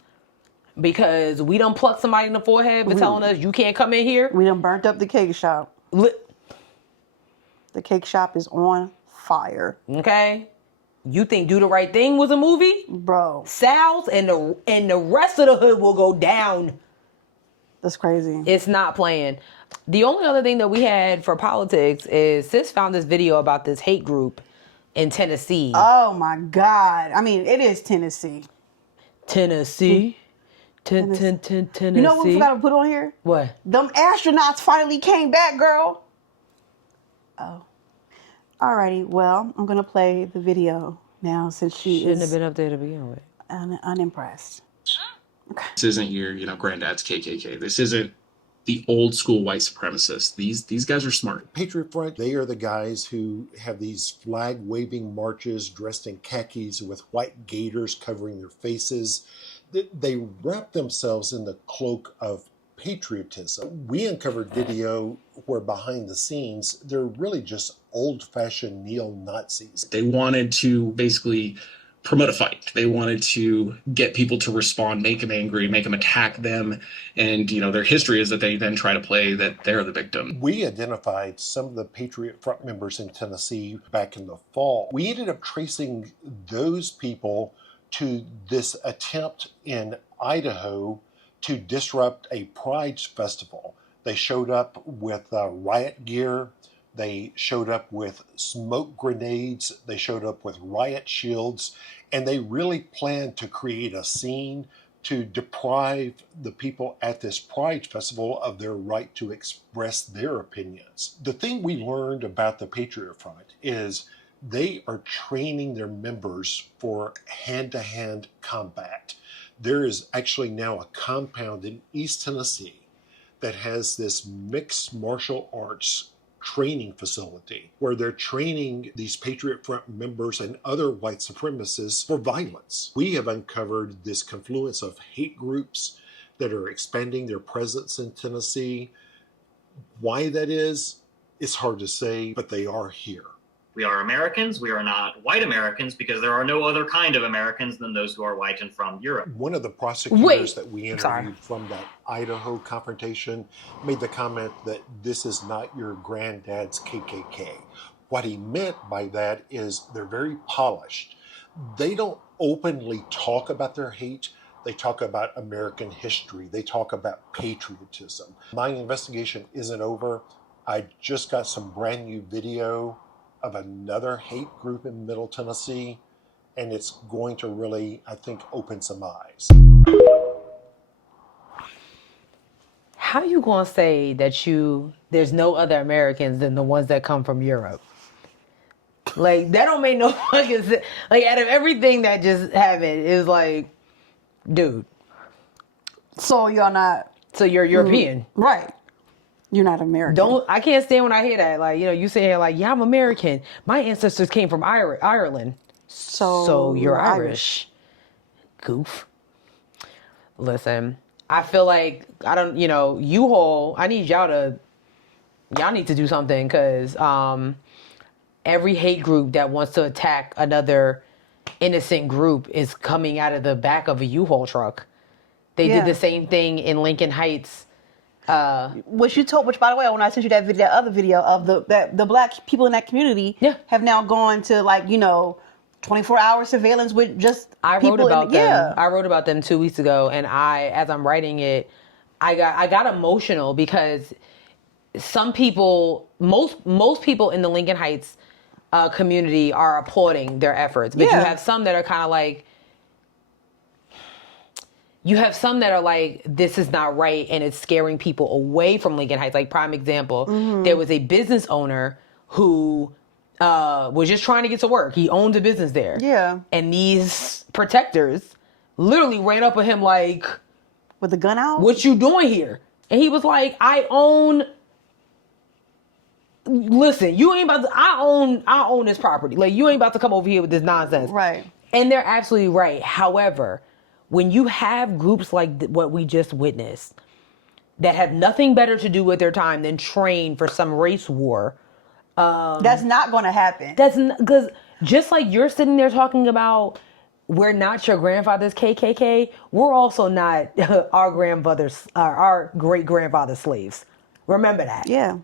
because we done plucked somebody in the forehead for telling us you can't come in here. We done burnt up the cake shop. The cake shop is on fire. Okay? You think Do the Right Thing was a movie? Bro. Sal's and the rest of the hood will go down. That's crazy. It's not playing. The only other thing that we had for politics is Sis found this video about this hate group in Tennessee. Oh my God. I mean, it is Tennessee. Tennessee. Tennessee. You know what we forgot to put on here? What? Them astronauts finally came back, girl. Oh. Alrighty. Well, I'm going to play the video now since she shouldn't have been up there to begin with. Unimpressed. Okay. This isn't your, granddad's KKK. This isn't the old school white supremacists. These guys are smart. Patriot Front, they are the guys who have these flag-waving marches dressed in khakis with white gaiters covering their faces. They wrap themselves in the cloak of patriotism. We uncovered video where behind the scenes, they're really just old-fashioned neo-Nazis. They wanted to basically promote a fight. They wanted to get people to respond, make them angry, make them attack them. And, their history is that they then try to play that they're the victim. We identified some of the Patriot Front members in Tennessee back in the fall. We ended up tracing those people to this attempt in Idaho to disrupt a Pride festival. They showed up with riot gear. They showed up with smoke grenades. They showed up with riot shields. And they really planned to create a scene to deprive the people at this Pride festival of their right to express their opinions. The thing we learned about the Patriot Front is they are training their members for hand-to-hand combat. There is actually now a compound in East Tennessee that has this mixed martial arts training facility where they're training these Patriot Front members and other white supremacists for violence. We have uncovered this confluence of hate groups that are expanding their presence in Tennessee. Why that is, it's hard to say, but they are here. We are Americans. We are not white Americans because there are no other kind of Americans than those who are white and from Europe. One of the prosecutors that we interviewed from that Idaho confrontation made the comment that this is not your granddad's KKK. What he meant by that is they're very polished. They don't openly talk about their hate. They talk about American history. They talk about patriotism. My investigation isn't over. I just got some brand new video of another hate group in Middle Tennessee, and it's going to really, I think, open some eyes. How you gonna say that there's no other Americans than the ones that come from Europe? Like, that don't make no fucking sense. Like, out of everything that just happened, is like, dude. So you're not... So you're European. Right. You're not American. I can't stand when I hear that. Like, you say here, like, yeah, I'm American. My ancestors came from Ireland. So you're Irish. Goof. Listen, I feel like, U-Haul, I need y'all need to do something, because every hate group that wants to attack another innocent group is coming out of the back of a U-Haul truck. They did the same thing in Lincoln Heights. Which, by the way, when I sent you that other video of the black people in that community have now gone to 24-hour surveillance with just I wrote about them. I wrote about them 2 weeks ago, and as I'm writing it, I got emotional because some people, most people in the Lincoln Heights community are applauding their efforts, but you have some that are kind of like. You have some that are like, this is not right, and it's scaring people away from Lincoln Heights. Like, prime example, there was a business owner who was just trying to get to work. He owned a business there. Yeah. And these protectors literally ran up on him like... With the gun out? What you doing here? And he was like, listen, you ain't about to... I own this property. Like, you ain't about to come over here with this nonsense. Right. And they're absolutely right. However... When you have groups like what we just witnessed that have nothing better to do with their time than train for some race war. That's not going to happen. Because just like you're sitting there talking about we're not your grandfather's KKK, we're also not our great-grandfather's slaves. Remember that. Yeah.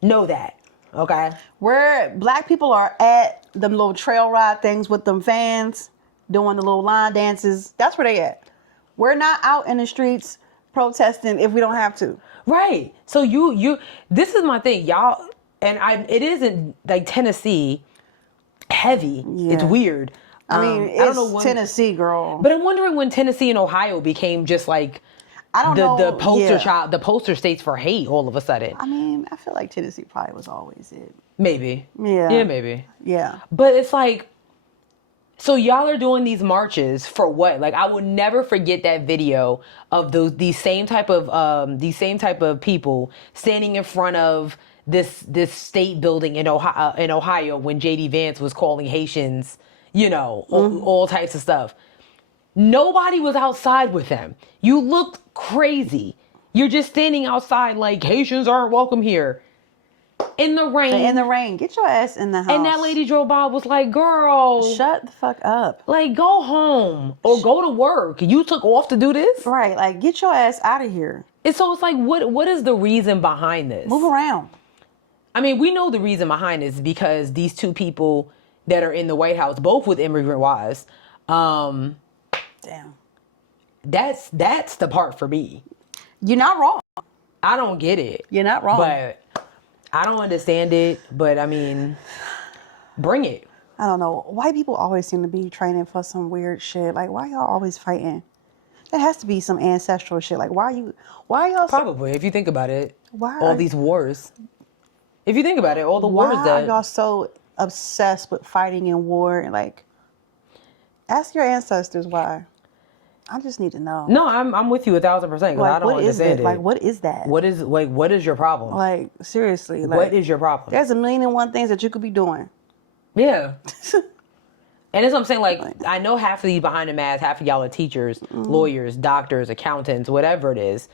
Know that. Okay? Where black people are at them little trail ride things with them fans, doing the little line dances. That's where they at. We're not out in the streets protesting if we don't have to. Right. So you this is my thing, y'all, and it isn't like Tennessee heavy. Yeah. It's weird. I mean, it's I don't know Tennessee, girl. But I'm wondering when Tennessee and Ohio became just like the poster states for hate all of a sudden. I mean, I feel like Tennessee probably was always it. Maybe. Yeah. Yeah, maybe. Yeah. But it's like, so y'all are doing these marches for what? Like, I will never forget that video of these same type of people standing in front of this state building in Ohio when J.D. Vance was calling Haitians, all types of stuff. Nobody was outside with them. You looked crazy. You're just standing outside like Haitians aren't welcome here. In the rain. In the rain. Get your ass in the house. And that lady drove by was like, girl. Shut the fuck up. Like, go home or go to work. You took off to do this? Right. Like, get your ass out of here. And so it's like, what is the reason behind this? Move around. I mean, we know the reason behind this because these two people that are in the White House, both with immigrant wives, damn. That's the part for me. You're not wrong. I don't get it. You're not wrong. But I don't understand it. But I mean, bring it. I don't know. White people always seem to be training for some weird shit. Like, why y'all always fighting? There has to be some ancestral shit. Like, why are y'all... Probably, if you think about it. Why all these wars. If you think about it, all the wars that... Why are y'all so obsessed with fighting and war? And like, ask your ancestors why. I just need to know. No, I'm with you 1,000% because I don't understand it. Like, what is that? What is your problem? Like, seriously. Like, what is your problem? There's a million and one things that you could be doing. Yeah. And that's what I'm saying. Like, I know half of these behind the mask, half of y'all are teachers, lawyers, doctors, accountants, whatever it is,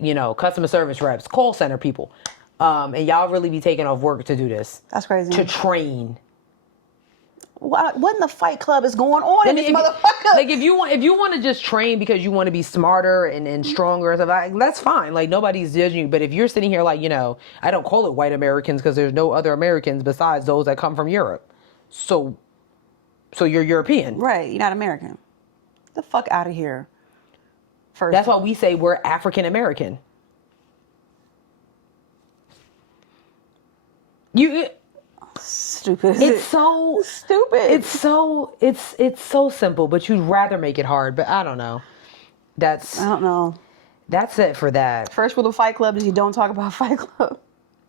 you know, customer service reps, call center people. And y'all really be taking off work to do this. That's crazy. To train. What in the Fight Club is going on in this motherfucker? Like, if you want to just train because you want to be smarter and stronger and stuff, like, that's fine. Like, nobody's judging you. But if you're sitting here like, you know, I don't call it white Americans because there's no other Americans besides those that come from Europe. So you're European. Right. You're not American. Get the fuck out of here. First. That's why we say we're African American. Stupid. It's so stupid. It's so simple, but you'd rather make it hard. But I don't know. I don't know. That's it for that. First rule of Fight Club is you don't talk about Fight Club.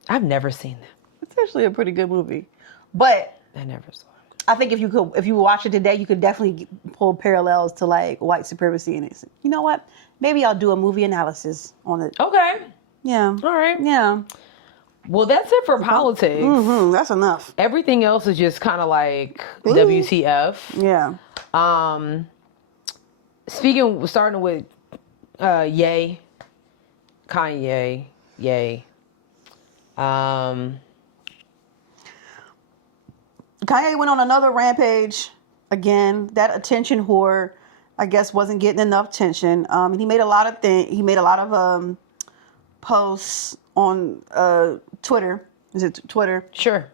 I've never seen that. It's actually a pretty good movie, but I never saw it. I think if you watch it today, you could definitely pull parallels to like white supremacy in it. You know what? Maybe I'll do a movie analysis on it. Okay. Yeah. All right. Yeah. Well, that's it for politics. Mm-hmm. That's enough. Everything else is just kind of like WTF. Yeah. Starting with Kanye. Kanye went on another rampage again. That attention whore, I guess, wasn't getting enough attention. And he made a lot of posts on Twitter. Is it Twitter? Sure.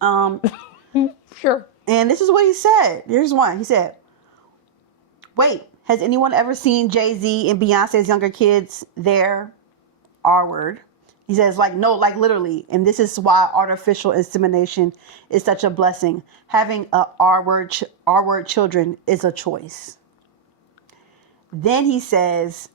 Sure. And this is what he said. Here's one. He said, "Wait, has anyone ever seen Jay-Z and Beyonce's younger kids there? R-word." He says, like, no, like literally. And this is why artificial insemination is such a blessing. Having a R-word children is a choice. Then he says,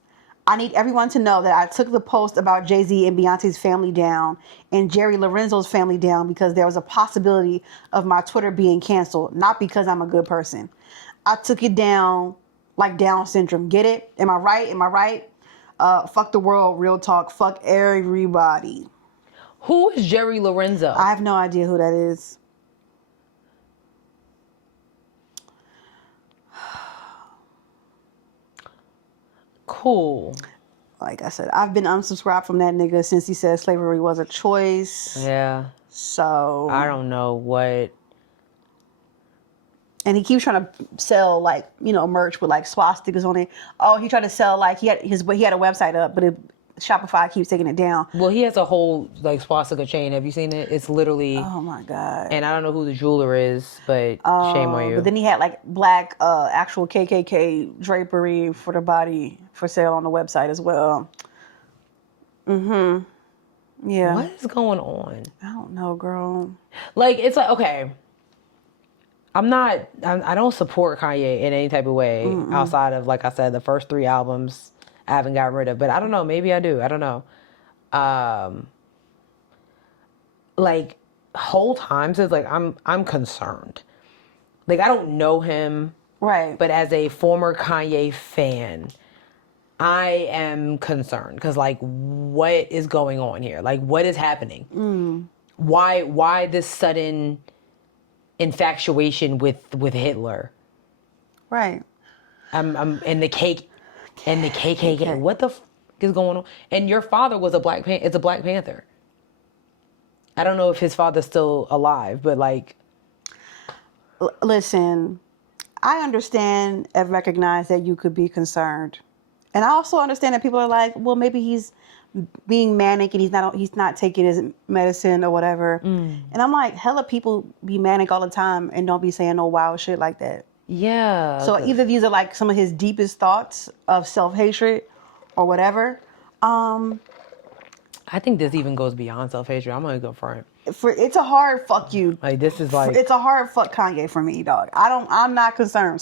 "I need everyone to know that I took the post about Jay-Z and Beyonce's family down and Jerry Lorenzo's family down because there was a possibility of my Twitter being canceled, not because I'm a good person. I took it down like Down syndrome. Get it? Am I right? Am I right? Fuck the world, real talk. Fuck everybody." Who is Jerry Lorenzo? I have no idea who that is. Cool. Like I said, I've been unsubscribed from that nigga since he said slavery was a choice. Yeah. So I don't know what. And he keeps trying to sell like, you know, merch with like swastikas on it. Oh, he tried to sell like he had a website up, but Shopify keeps taking it down. Well, he has a whole like swastika chain. Have you seen it? It's literally. Oh my God. And I don't know who the jeweler is, but shame on you. But then he had like black actual KKK drapery for the body for sale on the website as well. Mm-hmm. Yeah. What is going on? I don't know, girl. Like, it's like, okay. I don't support Kanye in any type of way outside of, like I said, the first 3 albums I haven't gotten rid of. But I don't know. Maybe I do. I don't know. Like, whole time since, like, I'm concerned. Like, I don't know him. Right. But as a former Kanye fan, I am concerned. Because, like, what is going on here? Like, what is happening? Why this sudden infatuation with Hitler? Right. And the KKK. What the f is going on? And your father was a Black Panther. I don't know if his father's still alive, but like... Listen, I understand and recognize that you could be concerned. And I also understand that people are like, well, maybe he's being manic and he's not taking his medicine or whatever. And I'm like, hella people be manic all the time and don't be saying no wild shit like that. Yeah. So either these are like some of his deepest thoughts of self-hatred or whatever. I think this even goes beyond self-hatred. I'm gonna go for it. It's a hard fuck you. Like, this is like... It's a hard fuck Kanye for me, dog. I'm not concerned.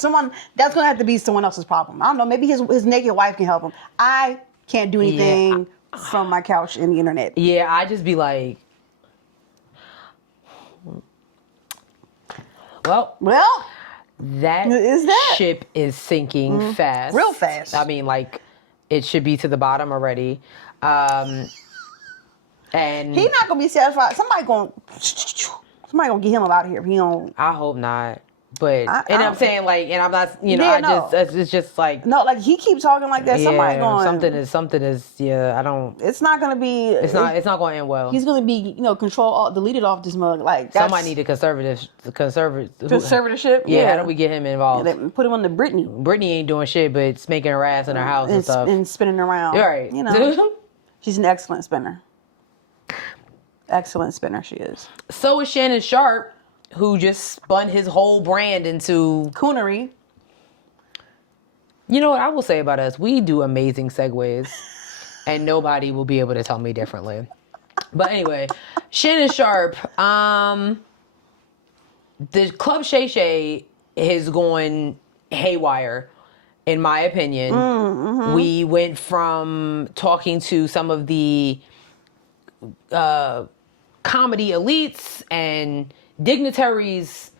That's gonna have to be someone else's problem. I don't know. Maybe his naked wife can help him. I can't do anything from my couch in the internet. Yeah, I just be like... Well... That ship is sinking fast. Real fast. I mean, like, it should be to the bottom already. And he's not gonna be satisfied. Somebody gonna get him out of here if he don't. I hope not. But I'm saying, like, and I'm not, it's just like... No, like, he keeps talking like that. Yeah, somebody going... Something is, I don't... It's not gonna be... It's not going to end well. He's gonna be, deleted off this mug. Like, somebody need a conservatorship. Yeah, how do we get him involved? Put him on the Britney. Britney ain't doing shit but spanking her ass in her house and stuff. And spinning around. Right. She's an excellent spinner. Excellent spinner, she is. So is Shannon Sharpe, who just spun his whole brand into coonery. You know what I will say about us? We do amazing segues, and nobody will be able to tell me differently. But anyway, Shannon Sharpe, the Club Shay Shay is going haywire, in my opinion. Mm-hmm. We went from talking to some of the comedy elites and dignitaries,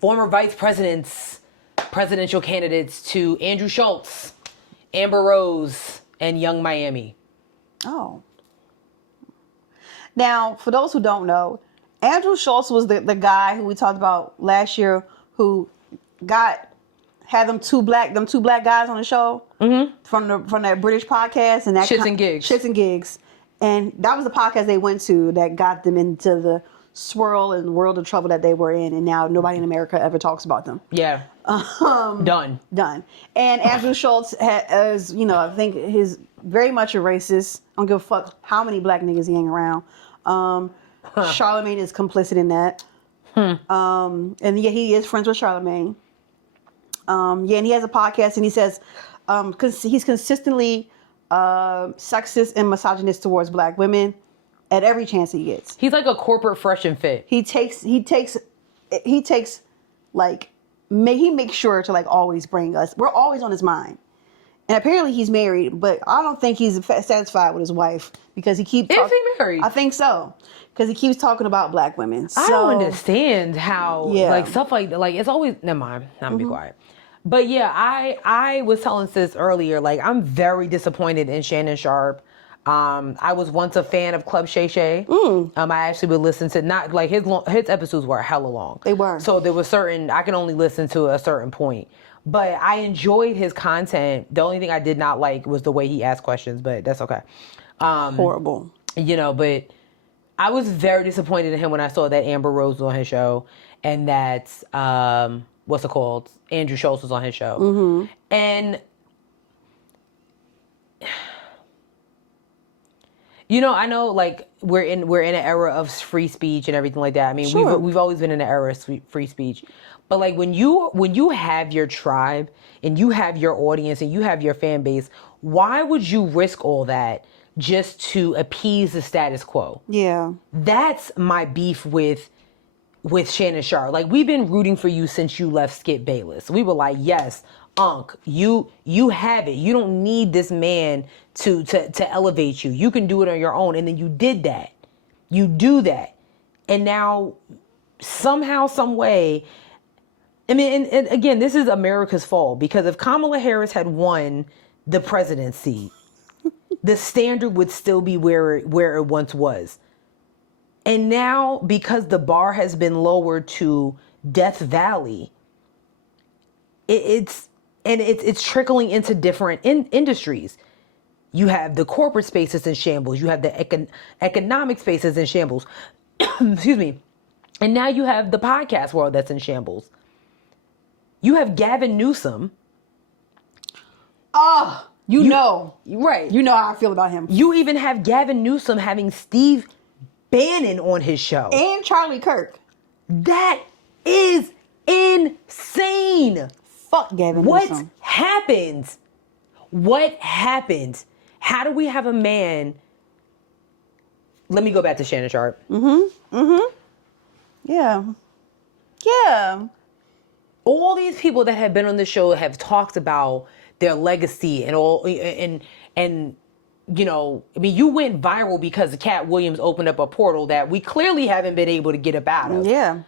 former vice presidents, presidential candidates, to Andrew Schultz, Amber Rose, and Young Miami. Oh. Now, for those who don't know, Andrew Schultz was the guy who we talked about last year who had them two black guys on the show from that British podcast and that Shits and Gigs. And that was the podcast they went to that got them into the swirl and world of trouble that they were in, and now nobody in America ever talks about them. Yeah. Done. And Andrew Schultz is, I think he's very much a racist. I don't give a fuck how many black niggas he hang around. Charlamagne is complicit in that. And yeah, he is friends with Charlamagne. And he has a podcast, and he says he's consistently sexist and misogynist towards black women at every chance he gets. He's like a corporate fresh and fit. He makes sure to like always bring us. We're always on his mind. And apparently he's married, but I don't think he's satisfied with his wife because he keeps talking. Is he married? I think so. Because he keeps talking about black women. So, I don't understand how like stuff like it's always, never mind. I'm gonna be quiet. But yeah, I was telling sis earlier, like, I'm very disappointed in Shannon Sharpe. I was once a fan of Club Shay Shay. I actually would listen to, not like his episodes were hella long. They were. So there was I can only listen to a certain point. But I enjoyed his content. The only thing I did not like was the way he asked questions, but that's okay. Horrible. But I was very disappointed in him when I saw that Amber Rose was on his show and that, what's it called? Andrew Schultz was on his show. And I know like we're in an era of free speech and everything like that. I mean, sure. we've always been in an era of free speech. But like when you have your tribe and you have your audience and you have your fan base, why would you risk all that just to appease the status quo? Yeah. That's my beef with Shannon Sharpe. Like, we've been rooting for you since you left Skip Bayless. We were like, yes, Unc, you have it. You don't need this man to elevate you. You can do it on your own. And then you did that. You do that. And now somehow, some way, I mean, and again, this is America's fault, because if Kamala Harris had won the presidency, the standard would still be where it once was. And now, because the bar has been lowered to Death Valley, it's trickling into different industries. You have the corporate spaces in shambles. You have the economic spaces in shambles. excuse me. And now you have the podcast world that's in shambles. You have Gavin Newsom. Oh, you know. Right. You know how I feel about him. You even have Gavin Newsom having Steve Bannon on his show. And Charlie Kirk. That is insane. Fuck Gavin What Newsom. happens? What happens? How do we have a man... Let me go back to Shannon Sharpe. Yeah. Yeah. All these people that have been on the show have talked about their legacy and all, and you know, I mean, you went viral because Cat Williams opened up a portal that we clearly haven't been able to get up out of. Yeah.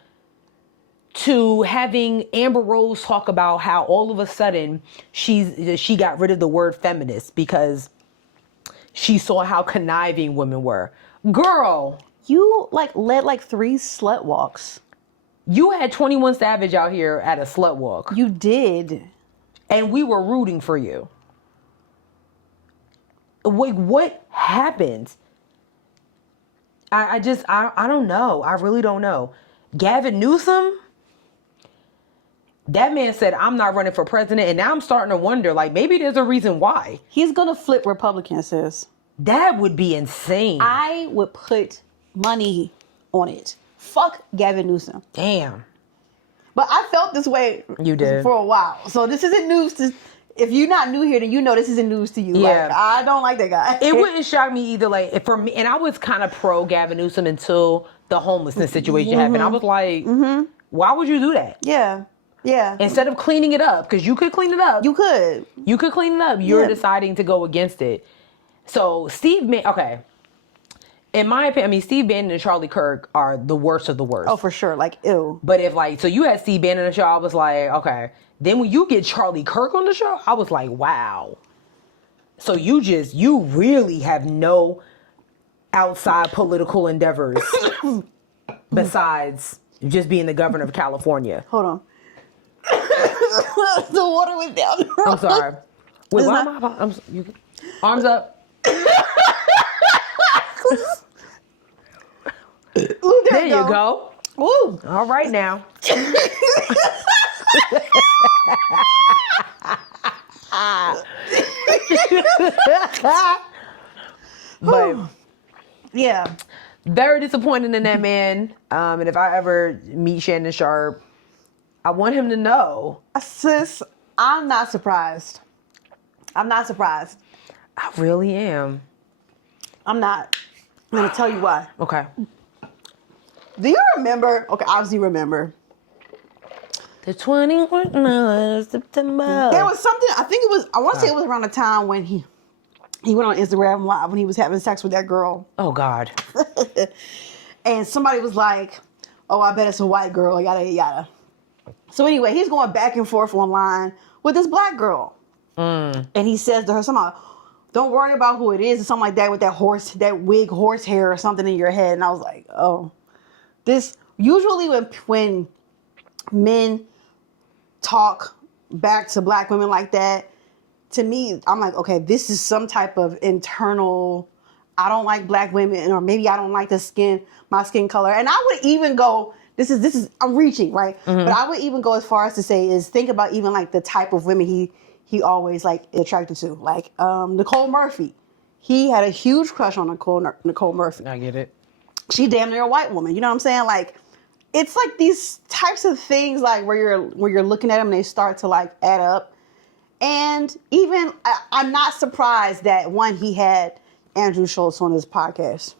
To having Amber Rose talk about how all of a sudden she got rid of the word feminist because she saw how conniving women were. Girl, you led 3 slut walks. You had 21 Savage out here at a slut walk. You did. And we were rooting for you. Like, what happened? I don't know. I really don't know. Gavin Newsom? That man said, I'm not running for president. And now I'm starting to wonder, like, maybe there's a reason why. He's going to flip Republican, sis. That would be insane. I would put money on it. Fuck Gavin Newsom. Damn. But I felt this way you did for a while. So this isn't news to... If you're not new here, then you know this isn't news to you. Yeah. Like, I don't like that guy. It wouldn't shock me either. Like, for me, and I was kind of pro Gavin Newsom until the homelessness situation happened. I was like, why would you do that? Yeah. Yeah. Instead of cleaning it up, because you could clean it up. You could. You could clean it up. You're deciding to go against it. So, okay. In my opinion, I mean, Steve Bannon and Charlie Kirk are the worst of the worst. Oh, for sure. Like, ew. But so you had Steve Bannon on the show, I was like, okay. Then when you get Charlie Kirk on the show, I was like, wow. So you really have no outside political endeavors besides just being the governor of California. Hold on. The water was down. I'm sorry. Wait, why am I? Arms up. Ooh, there you go. Ooh. All right now. But yeah, very disappointed in that man. And if I ever meet Shannon Sharpe, I want him to know. Sis, I'm not surprised. I'm not surprised. I really am. I'm not. I'm going to tell you why. Okay. Do you remember? Okay, obviously you remember. The 21st of September. There was something, I think it was, I want to say it was around the time when he went on Instagram Live when he was having sex with that girl. Oh, God. And somebody was like, oh, I bet it's a white girl, yada, yada. So anyway, he's going back and forth online with this black girl. And he says to her somehow, don't worry about who it is, or something like that with that wig horse hair or something in your head. And I was like, oh, this, usually when men talk back to black women like that, to me, I'm like, okay, this is some type of internal, I don't like black women, or maybe I don't like my skin color. And I would even go, this is, I'm reaching, right? But I would even go as far as to say is think about even like the type of women he always like attracted to. Like Nicole Murphy. He had a huge crush on Nicole Murphy. I get it. She damn near a white woman. You know what I'm saying? Like, it's like these types of things like where you're looking at them and they start to like add up. And even I'm not surprised that he had Andrew Schultz on his podcast.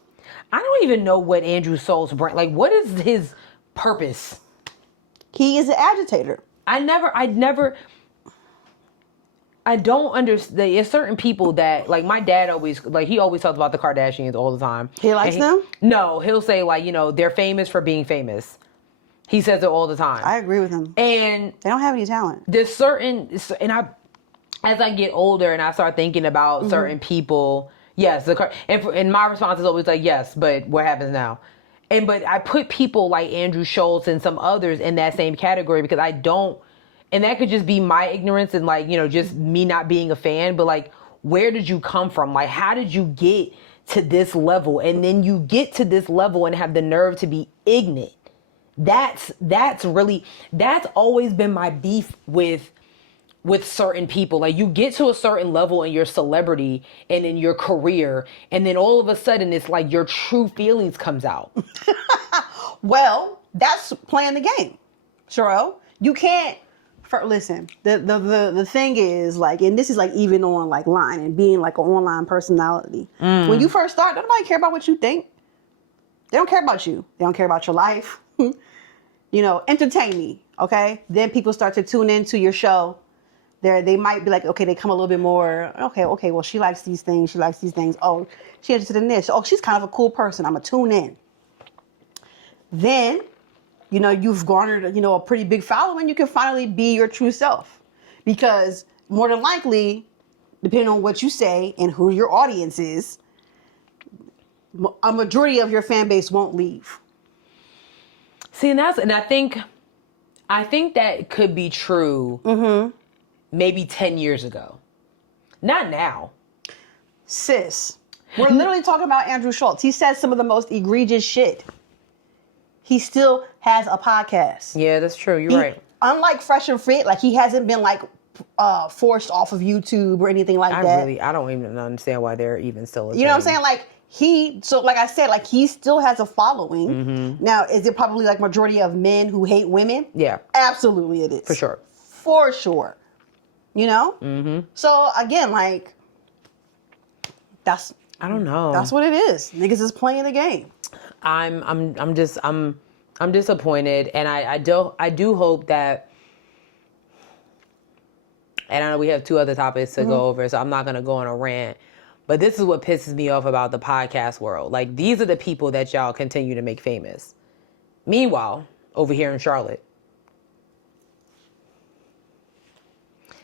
I don't even know what Andrew Schultz brand, like, what is his purpose? He is an agitator. I don't understand. There's certain people that, like, my dad he always talks about the Kardashians all the time. He likes them? No, he'll say, like, they're famous for being famous. He says it all the time. I agree with him. And they don't have any talent. There's as I get older and I start thinking about certain people, yes, and my response is always like, yes, but what happens now? But I put people like Andrew Schultz and some others in that same category because I don't, and that could just be my ignorance and like, just me not being a fan, but like, where did you come from? Like, how did you get to this level, and then you get to this level and have the nerve to be ignorant. That's always been my beef with certain people. Like, you get to a certain level in your celebrity and in your career, and then all of a sudden it's like your true feelings comes out. Well, that's playing the game, Sherelle. You can't. Listen, the thing is, like, and this is like even on like line and being like an online personality. When you first start, nobody care about what you think. They don't care about you. They don't care about your life. Entertain me, okay? Then people start to tune into your show. They might be like, okay, they come a little bit more, okay, well, she likes these things, she likes these things. Oh, she's interested in this. Oh, she's kind of a cool person. I'm going to tune in. Then, you've garnered, a pretty big following. You can finally be your true self. Because more than likely, depending on what you say and who your audience is, a majority of your fan base won't leave. See, and I think that could be true maybe 10 years ago. Not now. Sis, we're literally talking about Andrew Schultz. He says some of the most egregious shit. He still has a podcast. Yeah, that's true. You're right. Unlike Fresh and Fit, like, he hasn't been like forced off of YouTube or anything like that. I don't even understand why they're even still a You know what I'm saying? Like, like I said, like, he still has a following. Now, is it probably like majority of men who hate women? Yeah. Absolutely it is. For sure. For sure. So again, like, I don't know. That's what it is. Niggas is playing the game. I'm disappointed, and I do hope that, and I know we have 2 other topics to go over, so I'm not gonna go on a rant, but this is what pisses me off about the podcast world. Like, these are the people that y'all continue to make famous. Meanwhile, over here in Charlotte.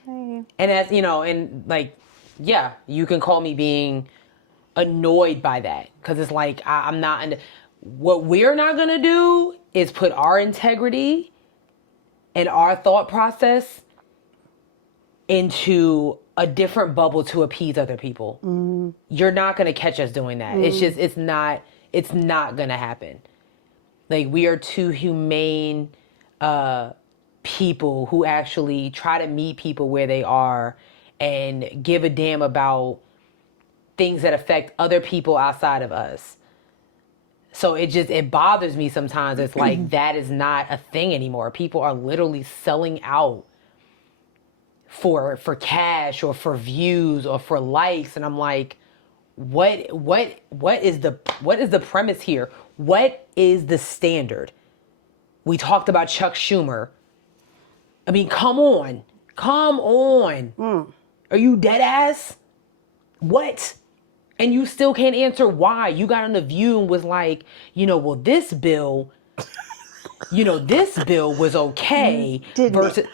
Hey. And as and like, yeah, you can call me being annoyed by that, because it's like, I'm not. What we're not going to do is put our integrity and our thought process into a different bubble to appease other people. You're not going to catch us doing that. It's not going to happen. Like, we are too humane people who actually try to meet people where they are and give a damn about things that affect other people outside of us. So it bothers me sometimes. It's like, that is not a thing anymore. People are literally selling out for cash or for views or for likes, and I'm like, what is the premise here? What is the standard? We talked about Chuck Schumer. I mean, come on. Are you dead ass? What? And you still can't answer why. You got on The View and was like, well, this bill, this bill was okay. Versus,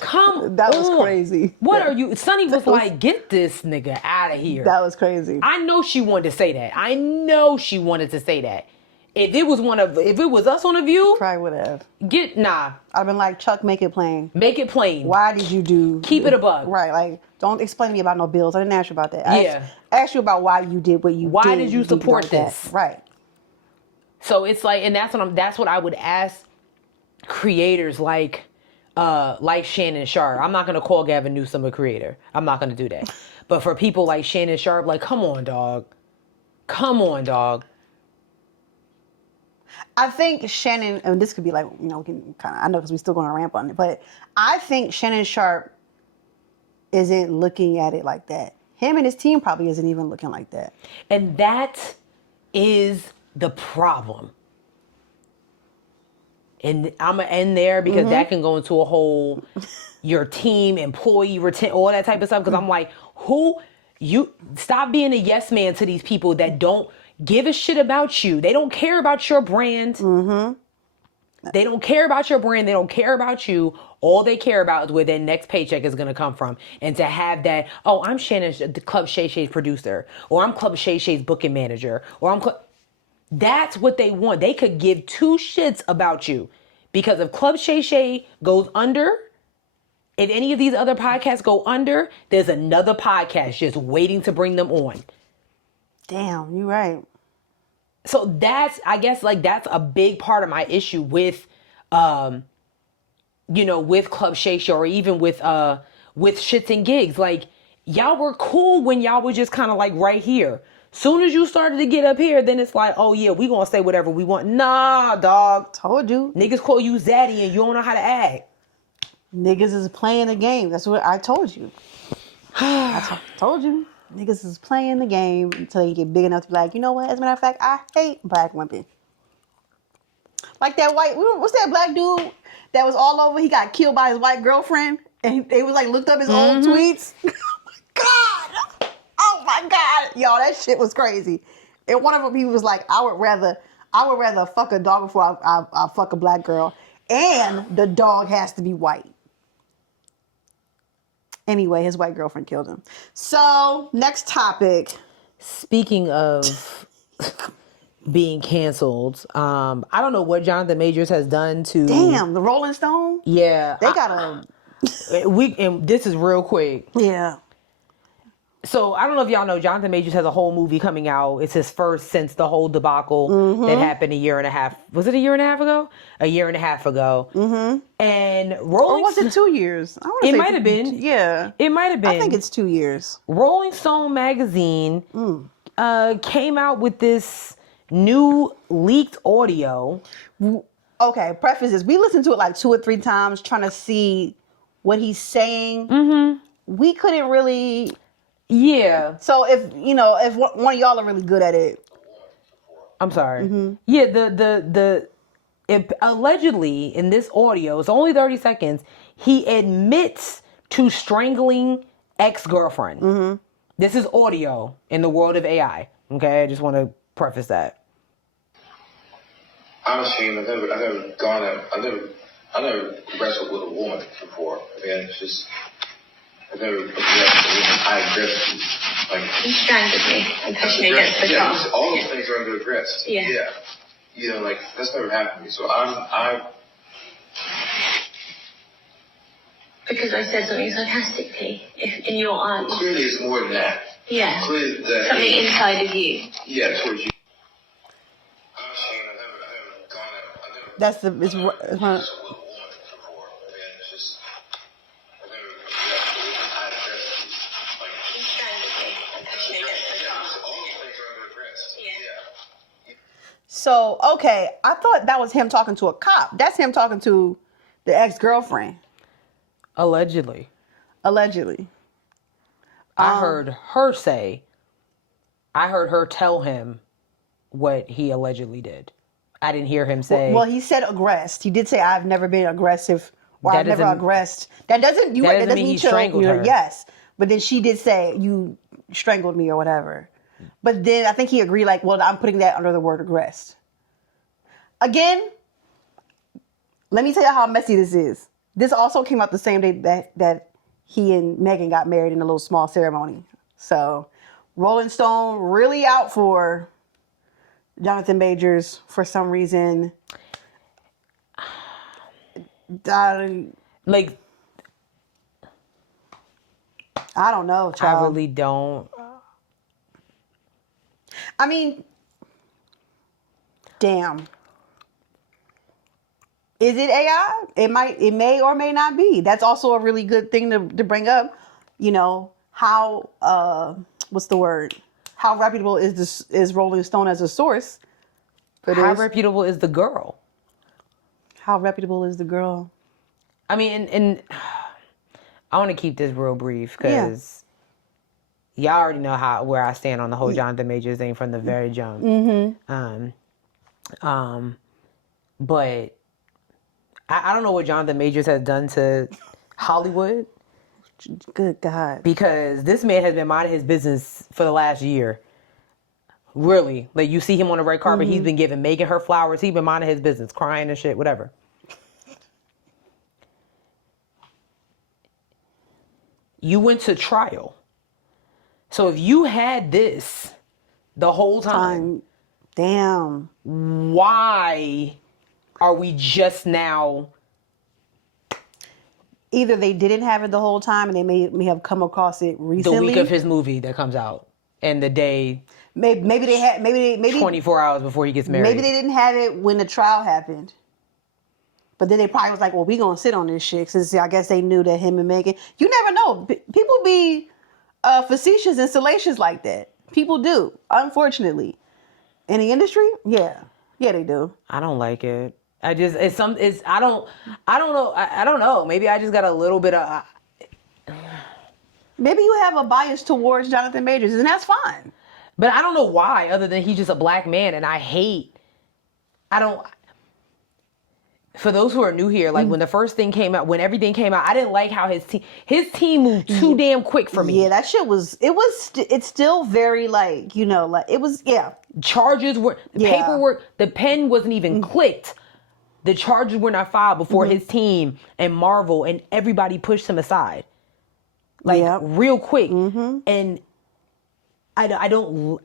that was crazy. What are you? Sonny was like, get this nigga out of here. That was crazy. I know she wanted to say that. If it was us on The View, probably would have. I've been like, Chuck, make it plain. Make it plain. Why did you do? Keep it a bug. Right, like, don't explain to me about no bills. I didn't ask you about that. I asked you about why you did what you did. Why did you support this? That. Right. So it's like, and that's what I would ask creators like Shannon Sharpe. I'm not gonna call Gavin Newsom a creator. I'm not gonna do that. But for people like Shannon Sharpe, like, come on, dog. I think Shannon, and this could be like, we can kind of, I know because we're still going to ramp on it, but I think Shannon Sharpe isn't looking at it like that. Him and his team probably isn't even looking like that. And that is the problem. And I'm going to end there because that can go into a whole, your team, employee, retention, all that type of stuff. Because I'm like, stop being a yes man to these people that don't give a shit about you. They don't care about your brand. They don't care about your brand. They don't care about you. All they care about is where their next paycheck is going to come from. And to have that, I'm Shannon, the Club Shay Shay's producer, or I'm Club Shay Shay's booking manager, or that's what they want. They could give 2 shits about you. Because if Club Shay Shay goes under, if any of these other podcasts go under, there's another podcast just waiting to bring them on. Damn, you're right. So that's, I guess, like, that's a big part of my issue with, with Club Shay Show, or even with Shits and Gigs. Like, y'all were cool when y'all were just kind of like right here. Soon as you started to get up here, then it's like, oh yeah, we gonna say whatever we want. Nah, dog. Told you. Niggas call you Zaddy and you don't know how to act. Niggas is playing the game. That's what I told you. Told you. Niggas is playing the game until you get big enough to be like, you know what? As a matter of fact, I hate black women. Like that what's that black dude that was all over? He got killed by his white girlfriend, and they was like looked up his old tweets. Oh my God, y'all, that shit was crazy. And one of them, he was like, I would rather fuck a dog before I fuck a black girl, and the dog has to be white. Anyway, his white girlfriend killed him. So, next topic. Speaking of being canceled, I don't know what Jonathan Majors has done to... Damn, the Rolling Stone? Yeah. They got a... and this is real quick. Yeah. So, I don't know if y'all know, Jonathan Majors has a whole movie coming out. It's his first since the whole debacle that happened a year and a half. Was it a year and a half ago? A year and a half ago. Mm-hmm. And Rolling... Or was it 2 years? It might have been. Yeah. It might have been. I think it's 2 years. Rolling Stone magazine came out with this new leaked audio. Okay, preface is we listened to it like 2 or 3 times trying to see what he's saying. Mm-hmm. We couldn't really... Yeah. So if one of y'all are really good at it. I'm sorry. Mm-hmm. Yeah, allegedly in this audio, it's only 30 seconds, he admits to strangling ex-girlfriend. Mm-hmm. This is audio in the world of AI. Okay, I just want to preface that. I'm ashamed. I never wrestled with a woman before. I mean, it's just, I've never aggressed high aggressive. Like, you strangled me and pushed me against the car. Yeah, all those things are under aggressive. Yeah. You know, like, that's never happened to me. So I'm because I said something sarcastically, in your eyes. Well, clearly it's more than that. Yeah. Clearly that something inside of you. Yeah, towards you. I'm ashamed. That's the it's her. So, okay, I thought that was him talking to a cop. That's him talking to the ex-girlfriend. Allegedly. I heard her tell him what he allegedly did. I didn't hear him say... Well, he said aggressed. He did say, I've never been aggressive, or I've never aggressed. That doesn't mean he strangled her. Yes. But then she did say, you strangled me or whatever. But then I think he agreed, like, well, I'm putting that under the word aggressed. Again, let me tell you how messy this is. This also came out the same day that he and Megan got married in a little small ceremony. So, Rolling Stone really out for Jonathan Majors for some reason. Like, I don't know, child. I really don't. I mean, damn. Is it AI? It may or may not be. That's also a really good thing to bring up. You know, how what's the word? How reputable is Rolling Stone as a source? How reputable is the girl? How reputable is the girl? I mean, and I want to keep this real brief because y'all already know where I stand on the whole Jonathan Majors thing from the very jump. Mm-hmm. But I don't know what Jonathan Majors has done to Hollywood. Good God. Because this man has been minding his business for the last year. Really. Like, you see him on the red carpet, he's been giving Megan her flowers. He's been minding his business, crying and shit, whatever. You went to trial. So if you had this the whole time, damn. Why are we just now? Either they didn't have it the whole time and they may have come across it recently. The week of his movie that comes out. and the day. Maybe they had 24 hours before he gets married. Maybe they didn't have it when the trial happened. But then they probably was like, well, we gonna sit on this shit. Since I guess they knew that him and Megan. You never know. People be facetious and salacious like that. People do, unfortunately. In the industry, yeah, they do. I don't like it. I don't know. Maybe I just got a little bit of. Maybe you have a bias towards Jonathan Majors, and that's fine. But I don't know why, other than he's just a black man, and for those who are new here, like when everything came out, I didn't like how his team moved too damn quick for me. Yeah, that shit it's still very like, like it was, yeah. Charges were, paperwork, the pen wasn't even clicked. The charges were not filed before his team and Marvel and everybody pushed him aside. Like real quick. And I don't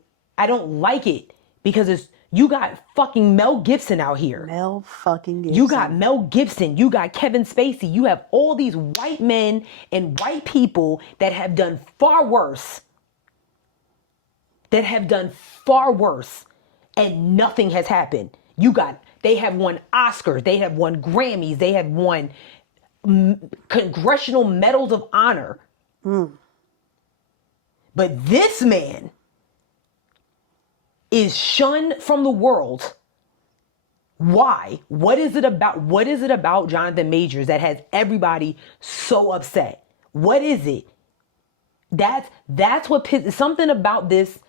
like it because you got fucking Mel Gibson out here. Mel fucking Gibson. You got Mel Gibson. You got Kevin Spacey. You have all these white men and white people that have done far worse. And nothing has happened. They have won Oscars. They have won Grammys. They have won Congressional Medals of Honor. But this man is shunned from the world. Why? What is it about Jonathan Majors that has everybody so upset? What is it? That's what something about this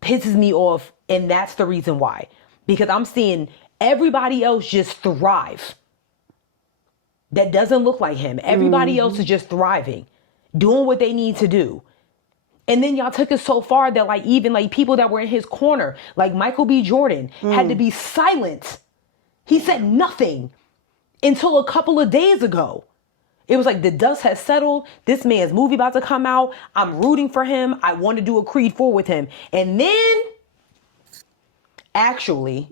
pisses me off, and that's the reason why. Because I'm seeing everybody else just thrive. That doesn't look like him. Everybody else is just thriving, doing what they need to do. And then y'all took it so far that like even like people that were in his corner, like Michael B. Jordan, had to be silent. He said nothing until a couple of days ago. It was like the dust has settled. This man's movie about to come out. I'm rooting for him. I want to do a Creed 4 with him. And then, actually,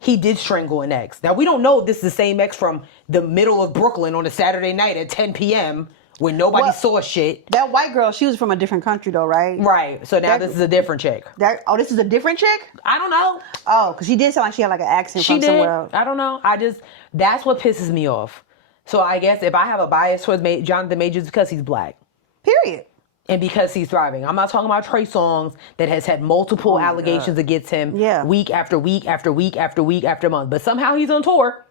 he did strangle an ex. Now, we don't know if this is the same ex from the middle of Brooklyn on a Saturday night at 10 p.m. when nobody saw shit. That white girl, she was from a different country though, right? Right. So now this is a different chick. This is a different chick? I don't know. Oh, because she did sound like she had like an accent from somewhere else. I don't know. That's what pisses me off. So I guess if I have a bias towards Jonathan Majors, it's because he's black. Period. And because he's thriving. I'm not talking about Trey Songz that has had multiple allegations against him week after week after week after week after month. But somehow he's on tour.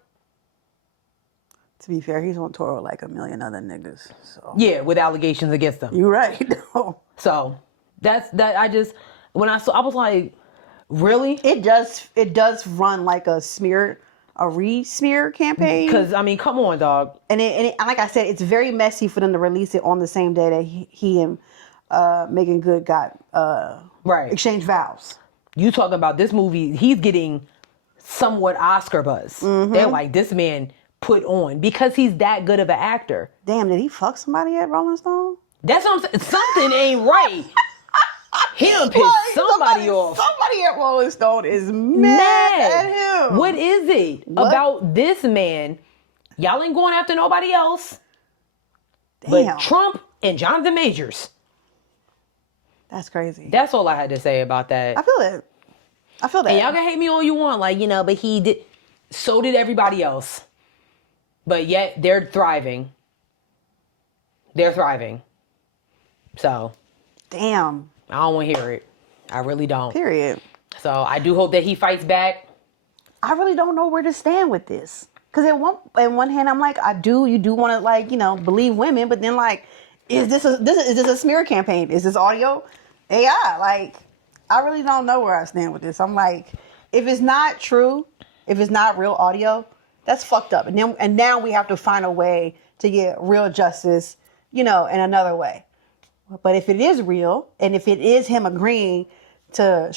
To be fair, he's on tour with like a million other niggas. So. Yeah, with allegations against him. You're right. So that's that. When I saw, I was like, really? It does run like a re-smear campaign. Because I mean, come on, dog. And like I said, it's very messy for them to release it on the same day that he and Megan Good got exchanged vows. You talking about this movie? He's getting somewhat Oscar buzz. They're like, this man put on because he's that good of an actor. Damn, did he fuck somebody at Rolling Stone? That's what I'm saying. Something ain't right. He done pissed somebody off. Somebody at Rolling Stone is mad at him. What is it about this man? Y'all ain't going after nobody else. Damn. But Trump and Jonathan Majors. That's crazy. That's all I had to say about that. I feel that. And y'all can hate me all you want. Like, but he did. So did everybody else. But yet they're thriving. So. Damn. I don't want to hear it. I really don't. Period. So I do hope that he fights back. I really don't know where to stand with this. Because at one hand, I'm like, you do want to like, believe women. But then like, is this a smear campaign? Is this audio AI? Like, I really don't know where I stand with this. I'm like, if it's not true, if it's not real audio, that's fucked up. And now we have to find a way to get real justice, in another way. But if it is real, and if it is him agreeing to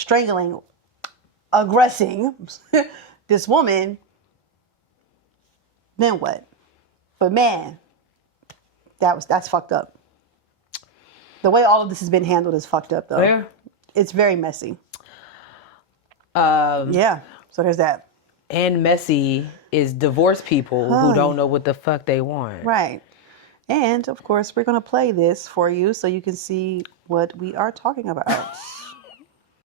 aggressing this woman, then what? But man, that's fucked up. The way all of this has been handled is fucked up, though. Yeah. It's very messy. Yeah. So there's that. And messy is divorced people who don't know what the fuck they want. Right. And of course, we're going to play this for you so you can see what we are talking about.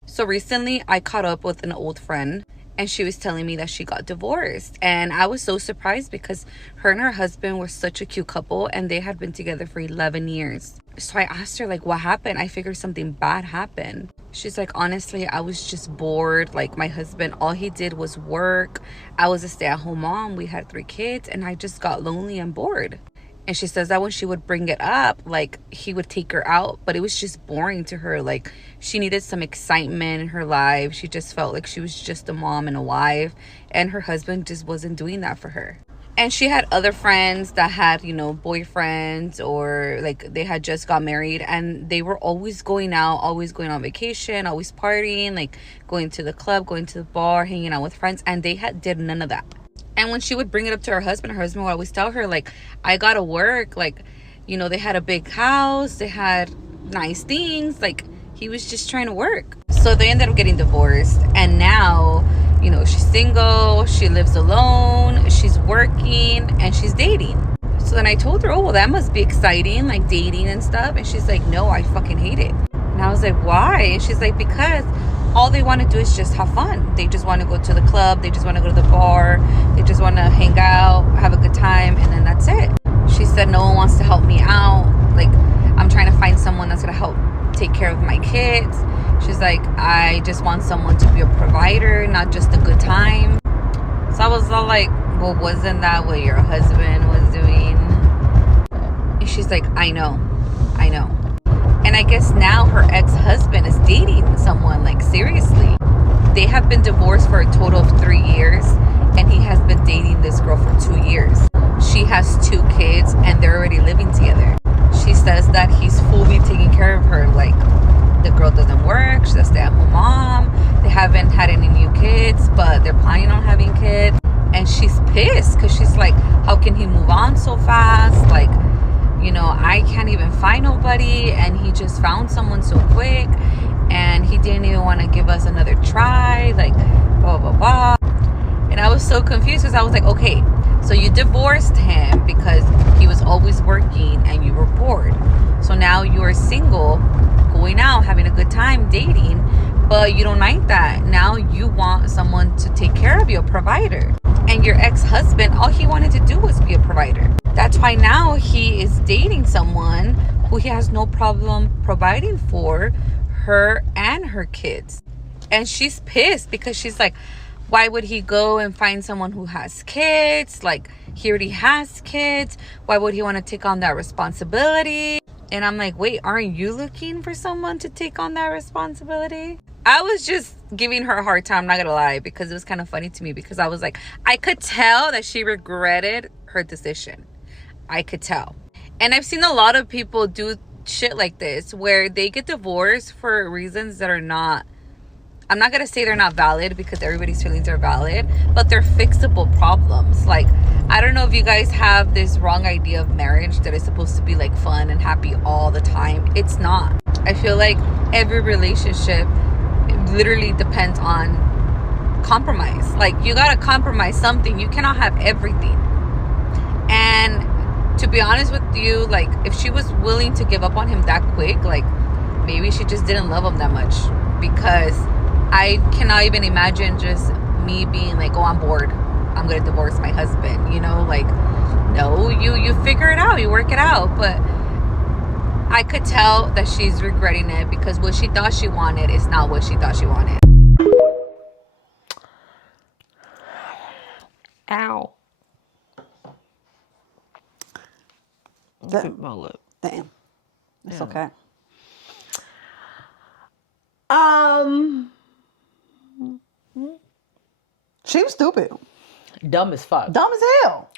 So recently I caught up with an old friend and she was telling me that she got divorced. And I was so surprised because her and her husband were such a cute couple and they had been together for 11 years. So I asked her, like, what happened? I figured something bad happened. She's like, honestly, I was just bored. Like, my husband, all he did was work. I was a stay-at-home mom. We had 3 kids and I just got lonely and bored. And she says that when she would bring it up, like, he would take her out, but it was just boring to her. Like, she needed some excitement in her life. She just felt like she was just a mom and a wife, and her husband just wasn't doing that for her. And she had other friends that had, you know, boyfriends, or like they had just got married, and they were always going out, always going on vacation, always partying, like going to the club, going to the bar, hanging out with friends, and they did none of that. And when she would bring it up to her husband would always tell her, like, I gotta work. Like, you know, they had a big house. They had nice things. Like, he was just trying to work. So they ended up getting divorced. And now, you know, she's single. She lives alone. She's working. And she's dating. So then I told her, oh, well, that must be exciting, like dating and stuff. And she's like, no, I fucking hate it. And I was like, why? And she's like, because all they want to do is just have fun. They just want to go to the club. They just want to go to the bar. They just want to hang out, have a good time, and then that's it. She said no one wants to help me out. Like, I'm trying to find someone that's going to help take care of my kids. She's like, I just want someone to be a provider, not just a good time. So I was all like, well, wasn't that what your husband was doing? And she's like, I know. And I guess now her ex-husband is dating someone, like, seriously. They have been divorced for a total of 3 years, and he has been dating this girl for 2 years. She has 2 kids, and they're already living together. She says that he's fully taking care of her. Like, the girl doesn't work. She's a stay-at-home mom. They haven't had any new kids, but they're planning on having kids. And she's pissed because she's like, how can he move on so fast? Like, you know, I can't even find nobody, and he just found someone so quick, and he didn't even want to give us another try, like, blah, blah, blah. And I was so confused because I was like, okay, so you divorced him because he was always working and you were bored. So now you are single, going out, having a good time, dating, but you don't like that. Now you want someone to take care of you, a provider. And your ex-husband, all he wanted to do was be a provider. That's why now he is dating someone who he has no problem providing for her and her kids. And she's pissed because she's like, why would he go and find someone who has kids? Like, he already has kids. Why would he want to take on that responsibility? And I'm like, wait, aren't you looking for someone to take on that responsibility? I was just giving her a hard time, I'm not gonna lie, because it was kind of funny to me, because I was like, I could tell that she regretted her decision. I could tell. And I've seen a lot of people do shit like this where they get divorced for reasons that are not, I'm not gonna say they're not valid, because everybody's feelings are valid, but they're fixable problems. Like, I don't know if you guys have this wrong idea of marriage that is supposed to be like fun and happy all the time. It's not. I feel like every relationship literally depends on compromise. Like, you gotta compromise something. You cannot have everything. And to be honest with you, like, if she was willing to give up on him that quick, like, maybe she just didn't love him that much. Because I cannot even imagine just me being like, oh, I'm bored, I'm gonna divorce my husband, you know? Like, no, you figure it out, you work it out. But I could tell that she's regretting it, because what she thought she wanted is not what she thought she wanted. Ow. Damn. My lip. Damn. It's okay. She was stupid. Dumb as fuck. Dumb as hell.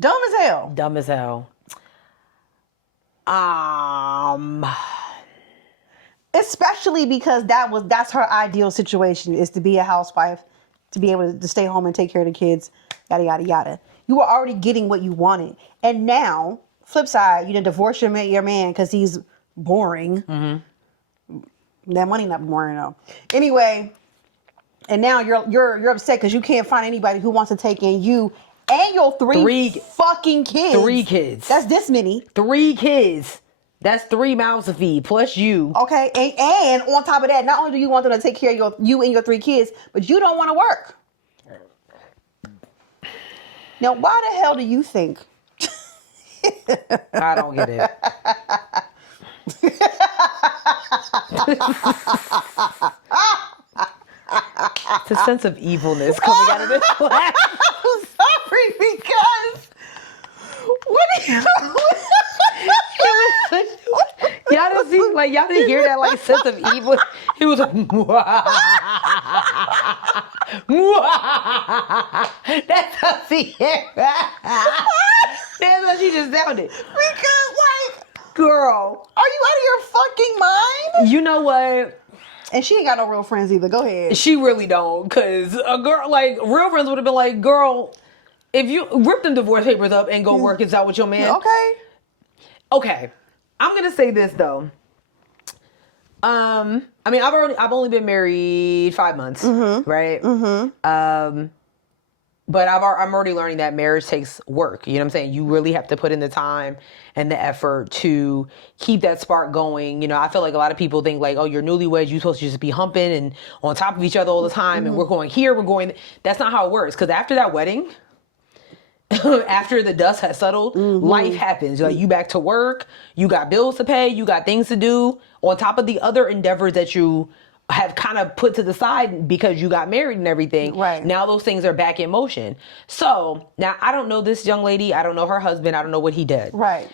Dumb as hell. Dumb as hell. Especially because that's her ideal situation, is to be a housewife, to be able to stay home and take care of the kids, yada yada yada. You were already getting what you wanted, and now, flip side, you didn't divorce your man because he's boring. Mm-hmm. That money not boring though. Anyway, and now you're upset because you can't find anybody who wants to take in you and your three fucking kids. 3 kids. That's this many. 3 kids. That's 3 mouths to feed, plus you. Okay, and on top of that, not only do you want them to take care of you and your 3 kids, but you don't want to work. Now, why the hell do you think? I don't get it. It's a sense of evilness coming out of this class. I'm sorry, because what do you... Y'all didn't see, like, y'all didn't hear that, like, sense of evil. It was like, that's how she That's how she just sounded. Because, like, girl, are you out of your fucking mind? You know what? And she ain't got no real friends either. Go ahead. She really don't, because a girl, like, real friends would have been like, girl, if you rip them divorce papers up and go work it out with your man. Okay. I'm gonna say this though. I mean, I've only been married 5 months, right? But I'm already learning that marriage takes work. You know what I'm saying? You really have to put in the time and the effort to keep that spark going. You know, I feel like a lot of people think like, oh, you're newlyweds, you're supposed to just be humping and on top of each other all the time. And we're going here, we're going. That's not how it works. Because after that wedding, after the dust has settled, life happens. Like, you back to work, you got bills to pay, you got things to do on top of the other endeavors that you have kind of put to the side because you got married and everything. Right. Now those things are back in motion. So now I don't know this young lady. I don't know her husband. I don't know what he did. Right.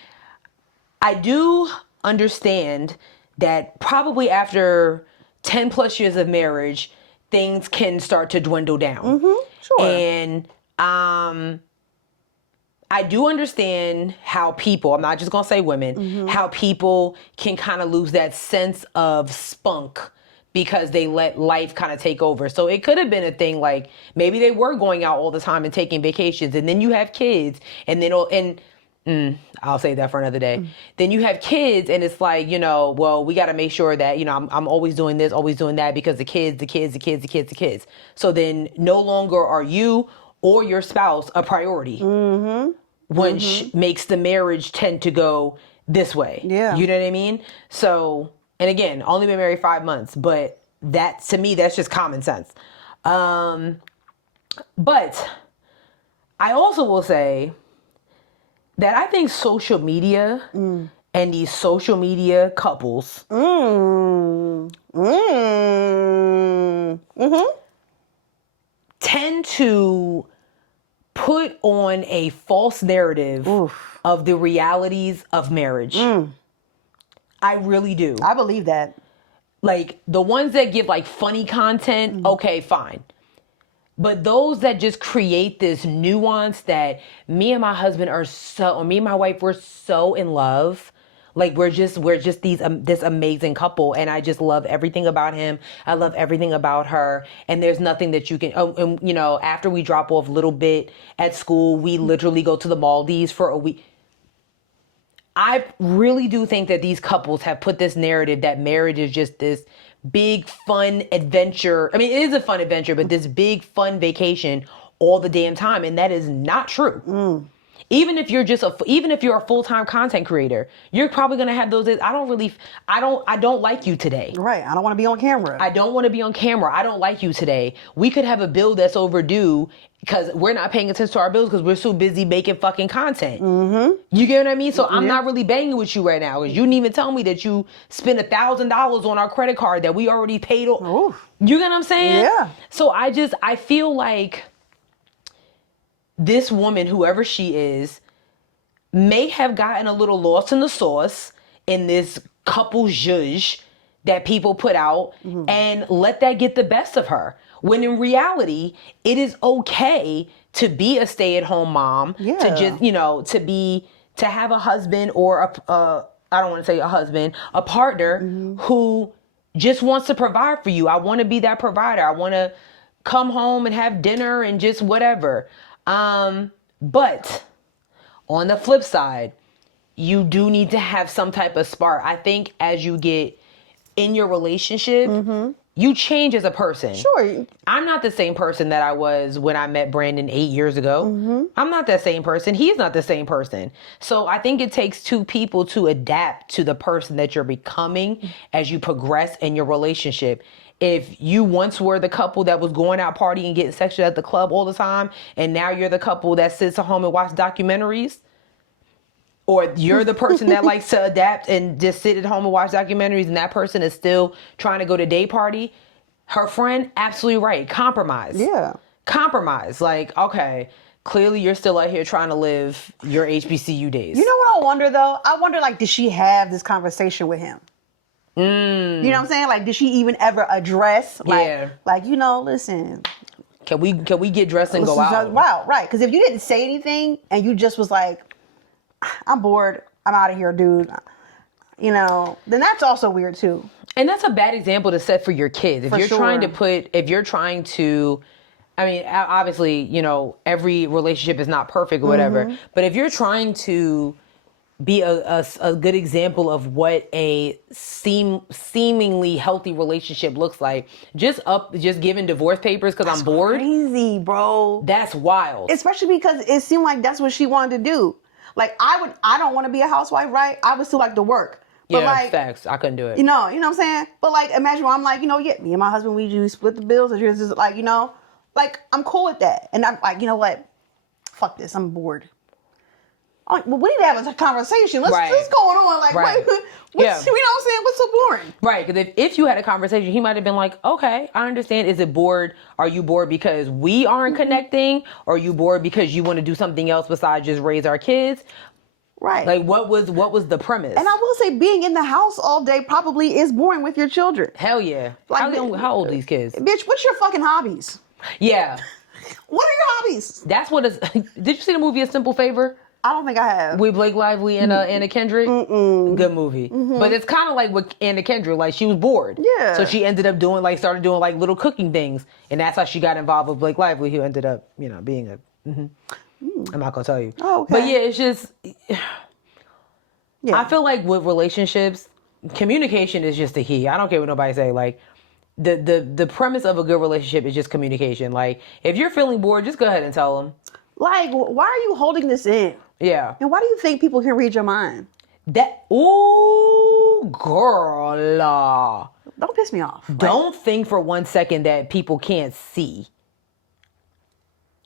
I do understand that probably after 10 plus years of marriage, things can start to dwindle down. Sure. And, I do understand how people, I'm not just going to say women, how people can kind of lose that sense of spunk because they let life kind of take over. So it could have been a thing like maybe they were going out all the time and taking vacations, and then you have kids, and then I'll save that for another day. Then you have kids, and it's like, you know, well, we got to make sure that, you know, I'm always doing this, always doing that because the kids. So then no longer are you or your spouse a priority. Which makes the marriage tend to go this way. Yeah. You know what I mean? So, and again, only been married 5 months, but that, to me, that's just common sense. But I also will say that I think social media and these social media couples tend to put on a false narrative of the realities of marriage. I really do. I believe that. Like, the ones that give like funny content, okay, fine. But those that just create this nuance that me and my husband are so, or me and my wife, we're so in love. Like, we're just this amazing couple, and I just love everything about him. I love everything about her, and there's nothing that you can. And you know, after we drop off a little bit at school, we literally go to the Maldives for a week. I really do think that these couples have put this narrative that marriage is just this big fun adventure. I mean, it is a fun adventure, but this big fun vacation all the damn time, and that is not true. Even if you're a full-time content creator, you're probably going to have those days. I don't like you today. Right. I don't want to be on camera. I don't want to be on camera. I don't like you today. We could have a bill that's overdue because we're not paying attention to our bills because we're so busy making fucking content. You get what I mean? So I'm not really banging with you right now because you didn't even tell me that you spent $1,000 on our credit card that we already paid off. You get what I'm saying? Yeah. So I feel like this woman, whoever she is, may have gotten a little lost in the sauce in this couple zhuzh that people put out and let that get the best of her. When in reality, it is okay to be a stay-at-home mom, to just, you know, to have a husband or I don't want to say a husband, a partner who just wants to provide for you. I want to be that provider. I want to come home and have dinner and just whatever. But on the flip side, you do need to have some type of spark. I think as you get in your relationship, You change as a person. Sure. I'm not the same person that I was when I met Brandon 8 years ago. Mm-hmm. I'm not that same person. He's not the same person. So I think it takes two people to adapt to the person that you're becoming as you progress in your relationship. If you once were the couple that was going out partying, getting sexual at the club all the time, and now you're the couple that sits at home and watch documentaries, or you're the person that likes to adapt and just sit at home and watch documentaries, and that person is still trying to go to day party, her friend, absolutely right. Compromise. Yeah. Compromise. Like, okay, clearly you're still out here trying to live your HBCU days. You know what I wonder, though? I wonder, like, did she have this conversation with him? You know what I'm saying? Like, did she even ever address, like, you know, listen. Can we get dressed and go out? Wow, right. Because if you didn't say anything and you just was like, I'm bored, I'm out of here, dude, you know, then that's also weird too. And that's a bad example to set for your kids. If you're trying to, I mean, obviously, you know, every relationship is not perfect or whatever, but if you're trying to be a good example of what a seemingly healthy relationship looks like, just giving divorce papers because I'm bored. Crazy, bro. That's wild. Especially because it seemed like that's what she wanted to do. Like, I don't want to be a housewife, right? I would still like to work. But yeah, like, facts. I couldn't do it. You know what I'm saying? But like, imagine where I'm like, you know, yeah, me and my husband, we do split the bills. And you're just like, you know, like, I'm cool with that. And I'm like, you know what? Fuck this. I'm bored. Well, we need to have a conversation. What's going on? Like, right. you know what I'm saying? What's so boring? Right, because if you had a conversation, he might have been like, okay, I understand. Is it bored? Are you bored because we aren't connecting? Or are you bored because you want to do something else besides just raise our kids? Right. Like, what was the premise? And I will say, being in the house all day probably is boring with your children. Hell yeah. Like, how old are these kids? Bitch, what's your fucking hobbies? Yeah. What are your hobbies? That's what is. Did you see the movie A Simple Favor? I don't think I have. With Blake Lively and Anna Kendrick? Good movie. But it's kind of like with Anna Kendrick. Like, she was bored. Yeah. So she ended up started doing like little cooking things. And that's how she got involved with Blake Lively, who ended up, you know, being a... I'm not going to tell you. Oh, okay. But yeah, it's just... Yeah. I feel like with relationships, communication is just the key. I don't care what nobody say. Like, the premise of a good relationship is just communication. Like, if you're feeling bored, just go ahead and tell them. Like, why are you holding this in? Yeah. And why do you think people can read your mind? Ooh, girl. Don't piss me off. Don't think for 1 second that people can't see.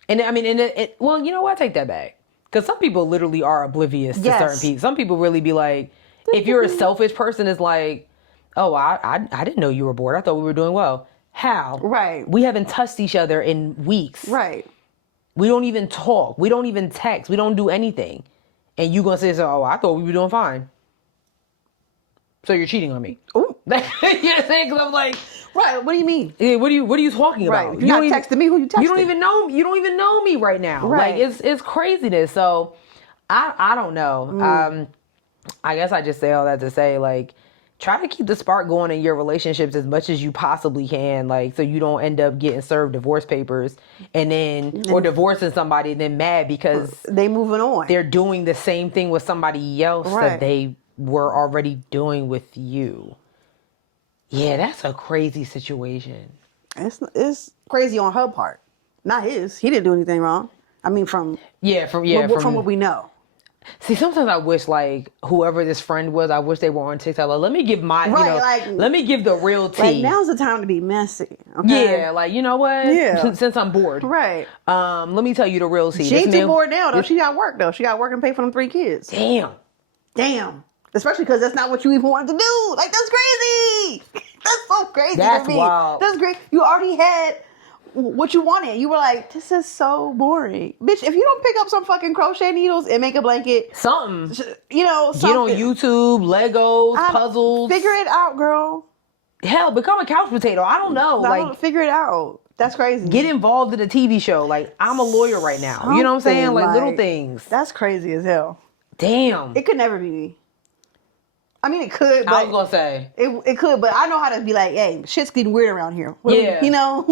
And I mean, well, you know what? I take that back. Because some people literally are oblivious to certain people. Some people really be like, if you're a selfish person, it's like, oh, I didn't know you were bored. I thought we were doing well. How? Right. We haven't touched each other in weeks. Right. We don't even talk. We don't even text. We don't do anything. And you gonna say, oh, I thought we were doing fine. So you're cheating on me. Ooh. You know what I'm saying? Because I'm like, right, what do you mean? Yeah, what are you talking about? Right. You're not texting me, who you texting? You don't even know me right now. Right. Like, it's craziness. So I don't know. I guess I just say all that to say, like, try to keep the spark going in your relationships as much as you possibly can, like, so you don't end up getting served divorce papers and then, or divorcing somebody and then mad because they moving on. They're doing the same thing with somebody else that they were already doing with you. Yeah, that's a crazy situation. It's crazy on her part, not his. He didn't do anything wrong. I mean, from what we know. See, sometimes I wish, like, whoever this friend was, I wish they were on TikTok. Like, let me give my, let me give the real tea. Like, now's the time to be messy. Okay? Yeah, like, you know what? Yeah. Since I'm bored. Right. Let me tell you the real tea. She ain't too bored now, though. She got work, though. She got work and pay for them 3 kids. Damn. Especially because that's not what you even wanted to do. Like, that's crazy. That's so crazy to me. Wild. That's great. You already had what you wanted. You were like, this is so boring. Bitch, if you don't pick up some fucking crochet needles and make a blanket. Something. You know, something. Get on YouTube, Legos, puzzles. Figure it out, girl. Hell, become a couch potato. I don't know. Figure it out. That's crazy. Get involved in a TV show. Like, I'm a lawyer right now. You know what I'm saying? Like, little things. That's crazy as hell. Damn. It could never be me. I mean, it could, but I was gonna say it could, but I know how to be like, hey, shit's getting weird around here. You know,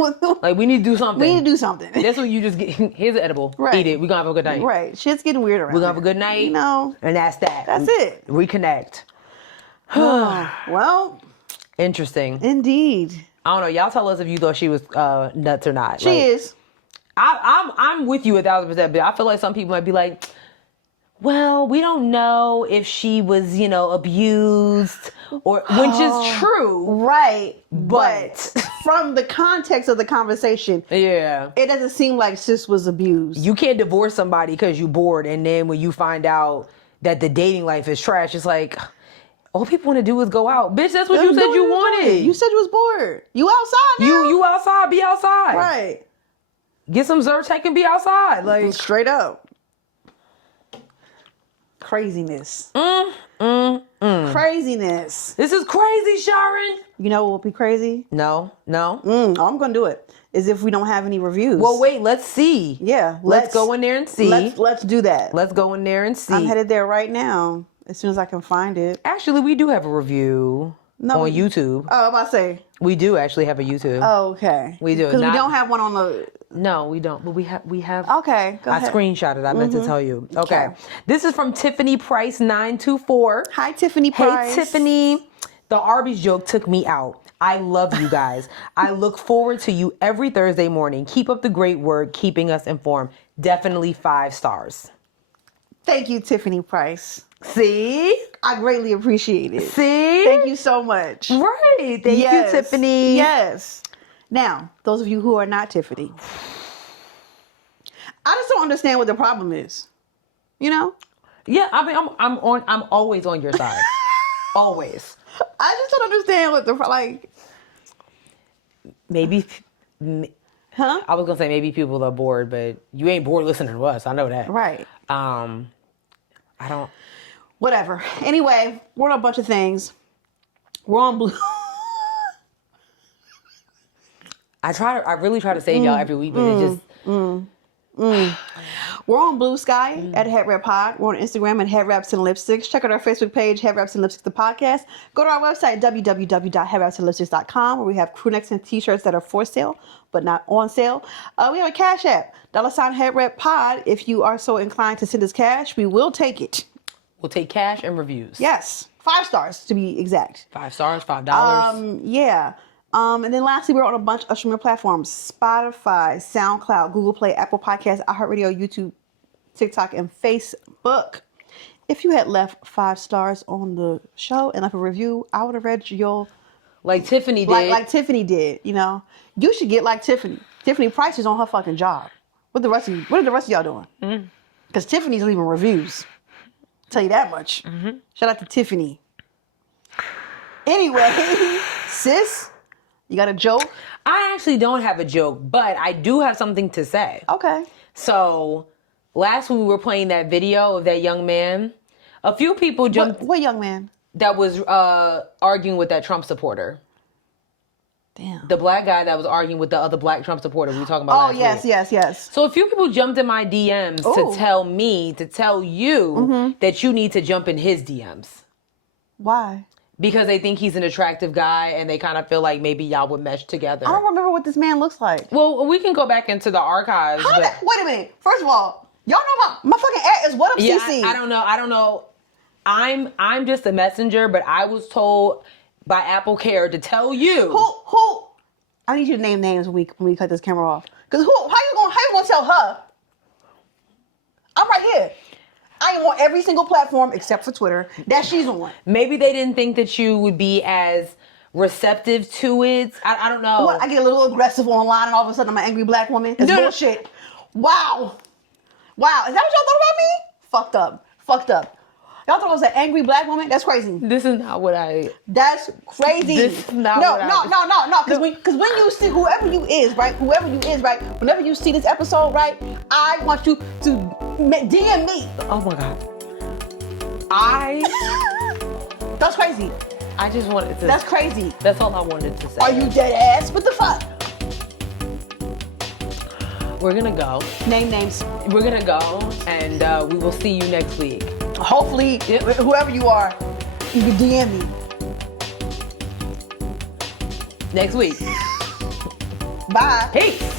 like, we need to do something. We need to do something. That's what you just get. Here's an edible. Right. Eat it. We're gonna have a good night. Right. Shit's getting weird around. We're gonna have a good night. You know, and that's that. That's it. Reconnect. Well, interesting. Indeed. I don't know. Y'all tell us if you thought she was nuts or not. She is. I'm with you 1,000%, but I feel like some people might be like, well, we don't know if she was, abused or, which is true. Right. But from the context of the conversation, yeah, it doesn't seem like sis was abused. You can't divorce somebody because you're bored, and then when you find out that the dating life is trash, it's like, all people want to do is go out. Bitch, that's what you said you wanted. You said you was bored. You outside now. You outside, be outside. Right. Get some Zyrtec and be outside. Like, straight up. Craziness. Craziness. This is crazy, Sharon. You know what would be crazy? No. All I'm gonna do it is if we don't have any reviews. Well, wait, let's see. Yeah. Let's go in there and see. Let's do that. Let's go in there and see. I'm headed there right now. As soon as I can find it. Actually, we do have a review on YouTube. Oh, I'm about to say. We do actually have a YouTube. Oh, okay. We do. Because we don't have one on the... No, we don't. But we have. Okay, go ahead. I screenshotted. I meant to tell you. Okay. This is from Tiffany Price 924. Hi, Tiffany Price. Hey, Tiffany. The Arby's joke took me out. I love you guys. I look forward to you every Thursday morning. Keep up the great work, keeping us informed. Definitely 5 stars. Thank you, Tiffany Price. See? I greatly appreciate it. See? Thank you so much. Right. Thank you, Tiffany. Yes. Now, those of you who are not Tiffany, I just don't understand what the problem is. You know? Yeah, I mean, I'm always on your side. Always. I just don't understand what the maybe. Huh? I was gonna say maybe people are bored, but you ain't bored listening to us. I know that. Right. I don't. Whatever. Anyway, we're on a bunch of things. We're on Blue. I really try to save y'all every week, but it just. We're on Bluesky at Headwrappod. We're on Instagram at Headwraps and Lipsticks. Check out our Facebook page, Headwraps and Lipsticks, the podcast. Go to our website, www.headwrapsandlipsticks.com, where we have crew necks and t-shirts that are for sale, but not on sale. We have a Cashapp, $Headwrappod. If you are so inclined to send us cash, we will take it. We'll take cash and reviews. Yes. 5 stars, to be exact. 5 stars, $5. Yeah. And then lastly, we're on a bunch of streaming platforms: Spotify, SoundCloud, Google Play, Apple Podcasts, iHeartRadio, YouTube, TikTok, and Facebook. If you had left 5 stars on the show and left a review, I would have read your... Like Tiffany did. Like Tiffany did, you know. You should get like Tiffany. Tiffany Price is on her fucking job. What are the rest of y'all doing? Because Tiffany's leaving reviews. I'll tell you that much. Shout out to Tiffany. Anyway, sis... You got a joke? I actually don't have a joke, but I do have something to say. Okay. So, last week we were playing that video of that young man. A few people jumped... What young man? That was arguing with that Trump supporter. Damn. The black guy that was arguing with the other black Trump supporter we were talking about last week. Yes. So a few people jumped in my DMs to tell you that you need to jump in his DMs. Why? Because they think he's an attractive guy and they kind of feel like maybe y'all would mesh together. I don't remember what this man looks like. Well, we can go back into the archives. Wait a minute. First of all, y'all know my fucking ad is What Up CC. I don't know. I'm just a messenger, but I was told by Apple Care to tell you. Who? I need you to name names when we cut this camera off. Because how you gonna tell her? I'm right here. I am on every single platform except for Twitter that she's on. Maybe they didn't think that you would be as receptive to it. I don't know. What? I get a little aggressive online and all of a sudden I'm an angry black woman? That's bullshit. Wow. Is that what y'all thought about me? Fucked up. Y'all thought I was an angry black woman? That's crazy. This is not what I... That's crazy. This is not no. what Because when you see whoever you is, right? Whenever you see this episode, right? I want you to DM me. Oh my God. That's crazy. I just wanted to... That's crazy. That's all I wanted to say. Are you dead ass? What the fuck? We're gonna go. Name names. We're gonna go, and we will see you next week. Hopefully, whoever you are, you can DM me. Next week. Bye. Peace.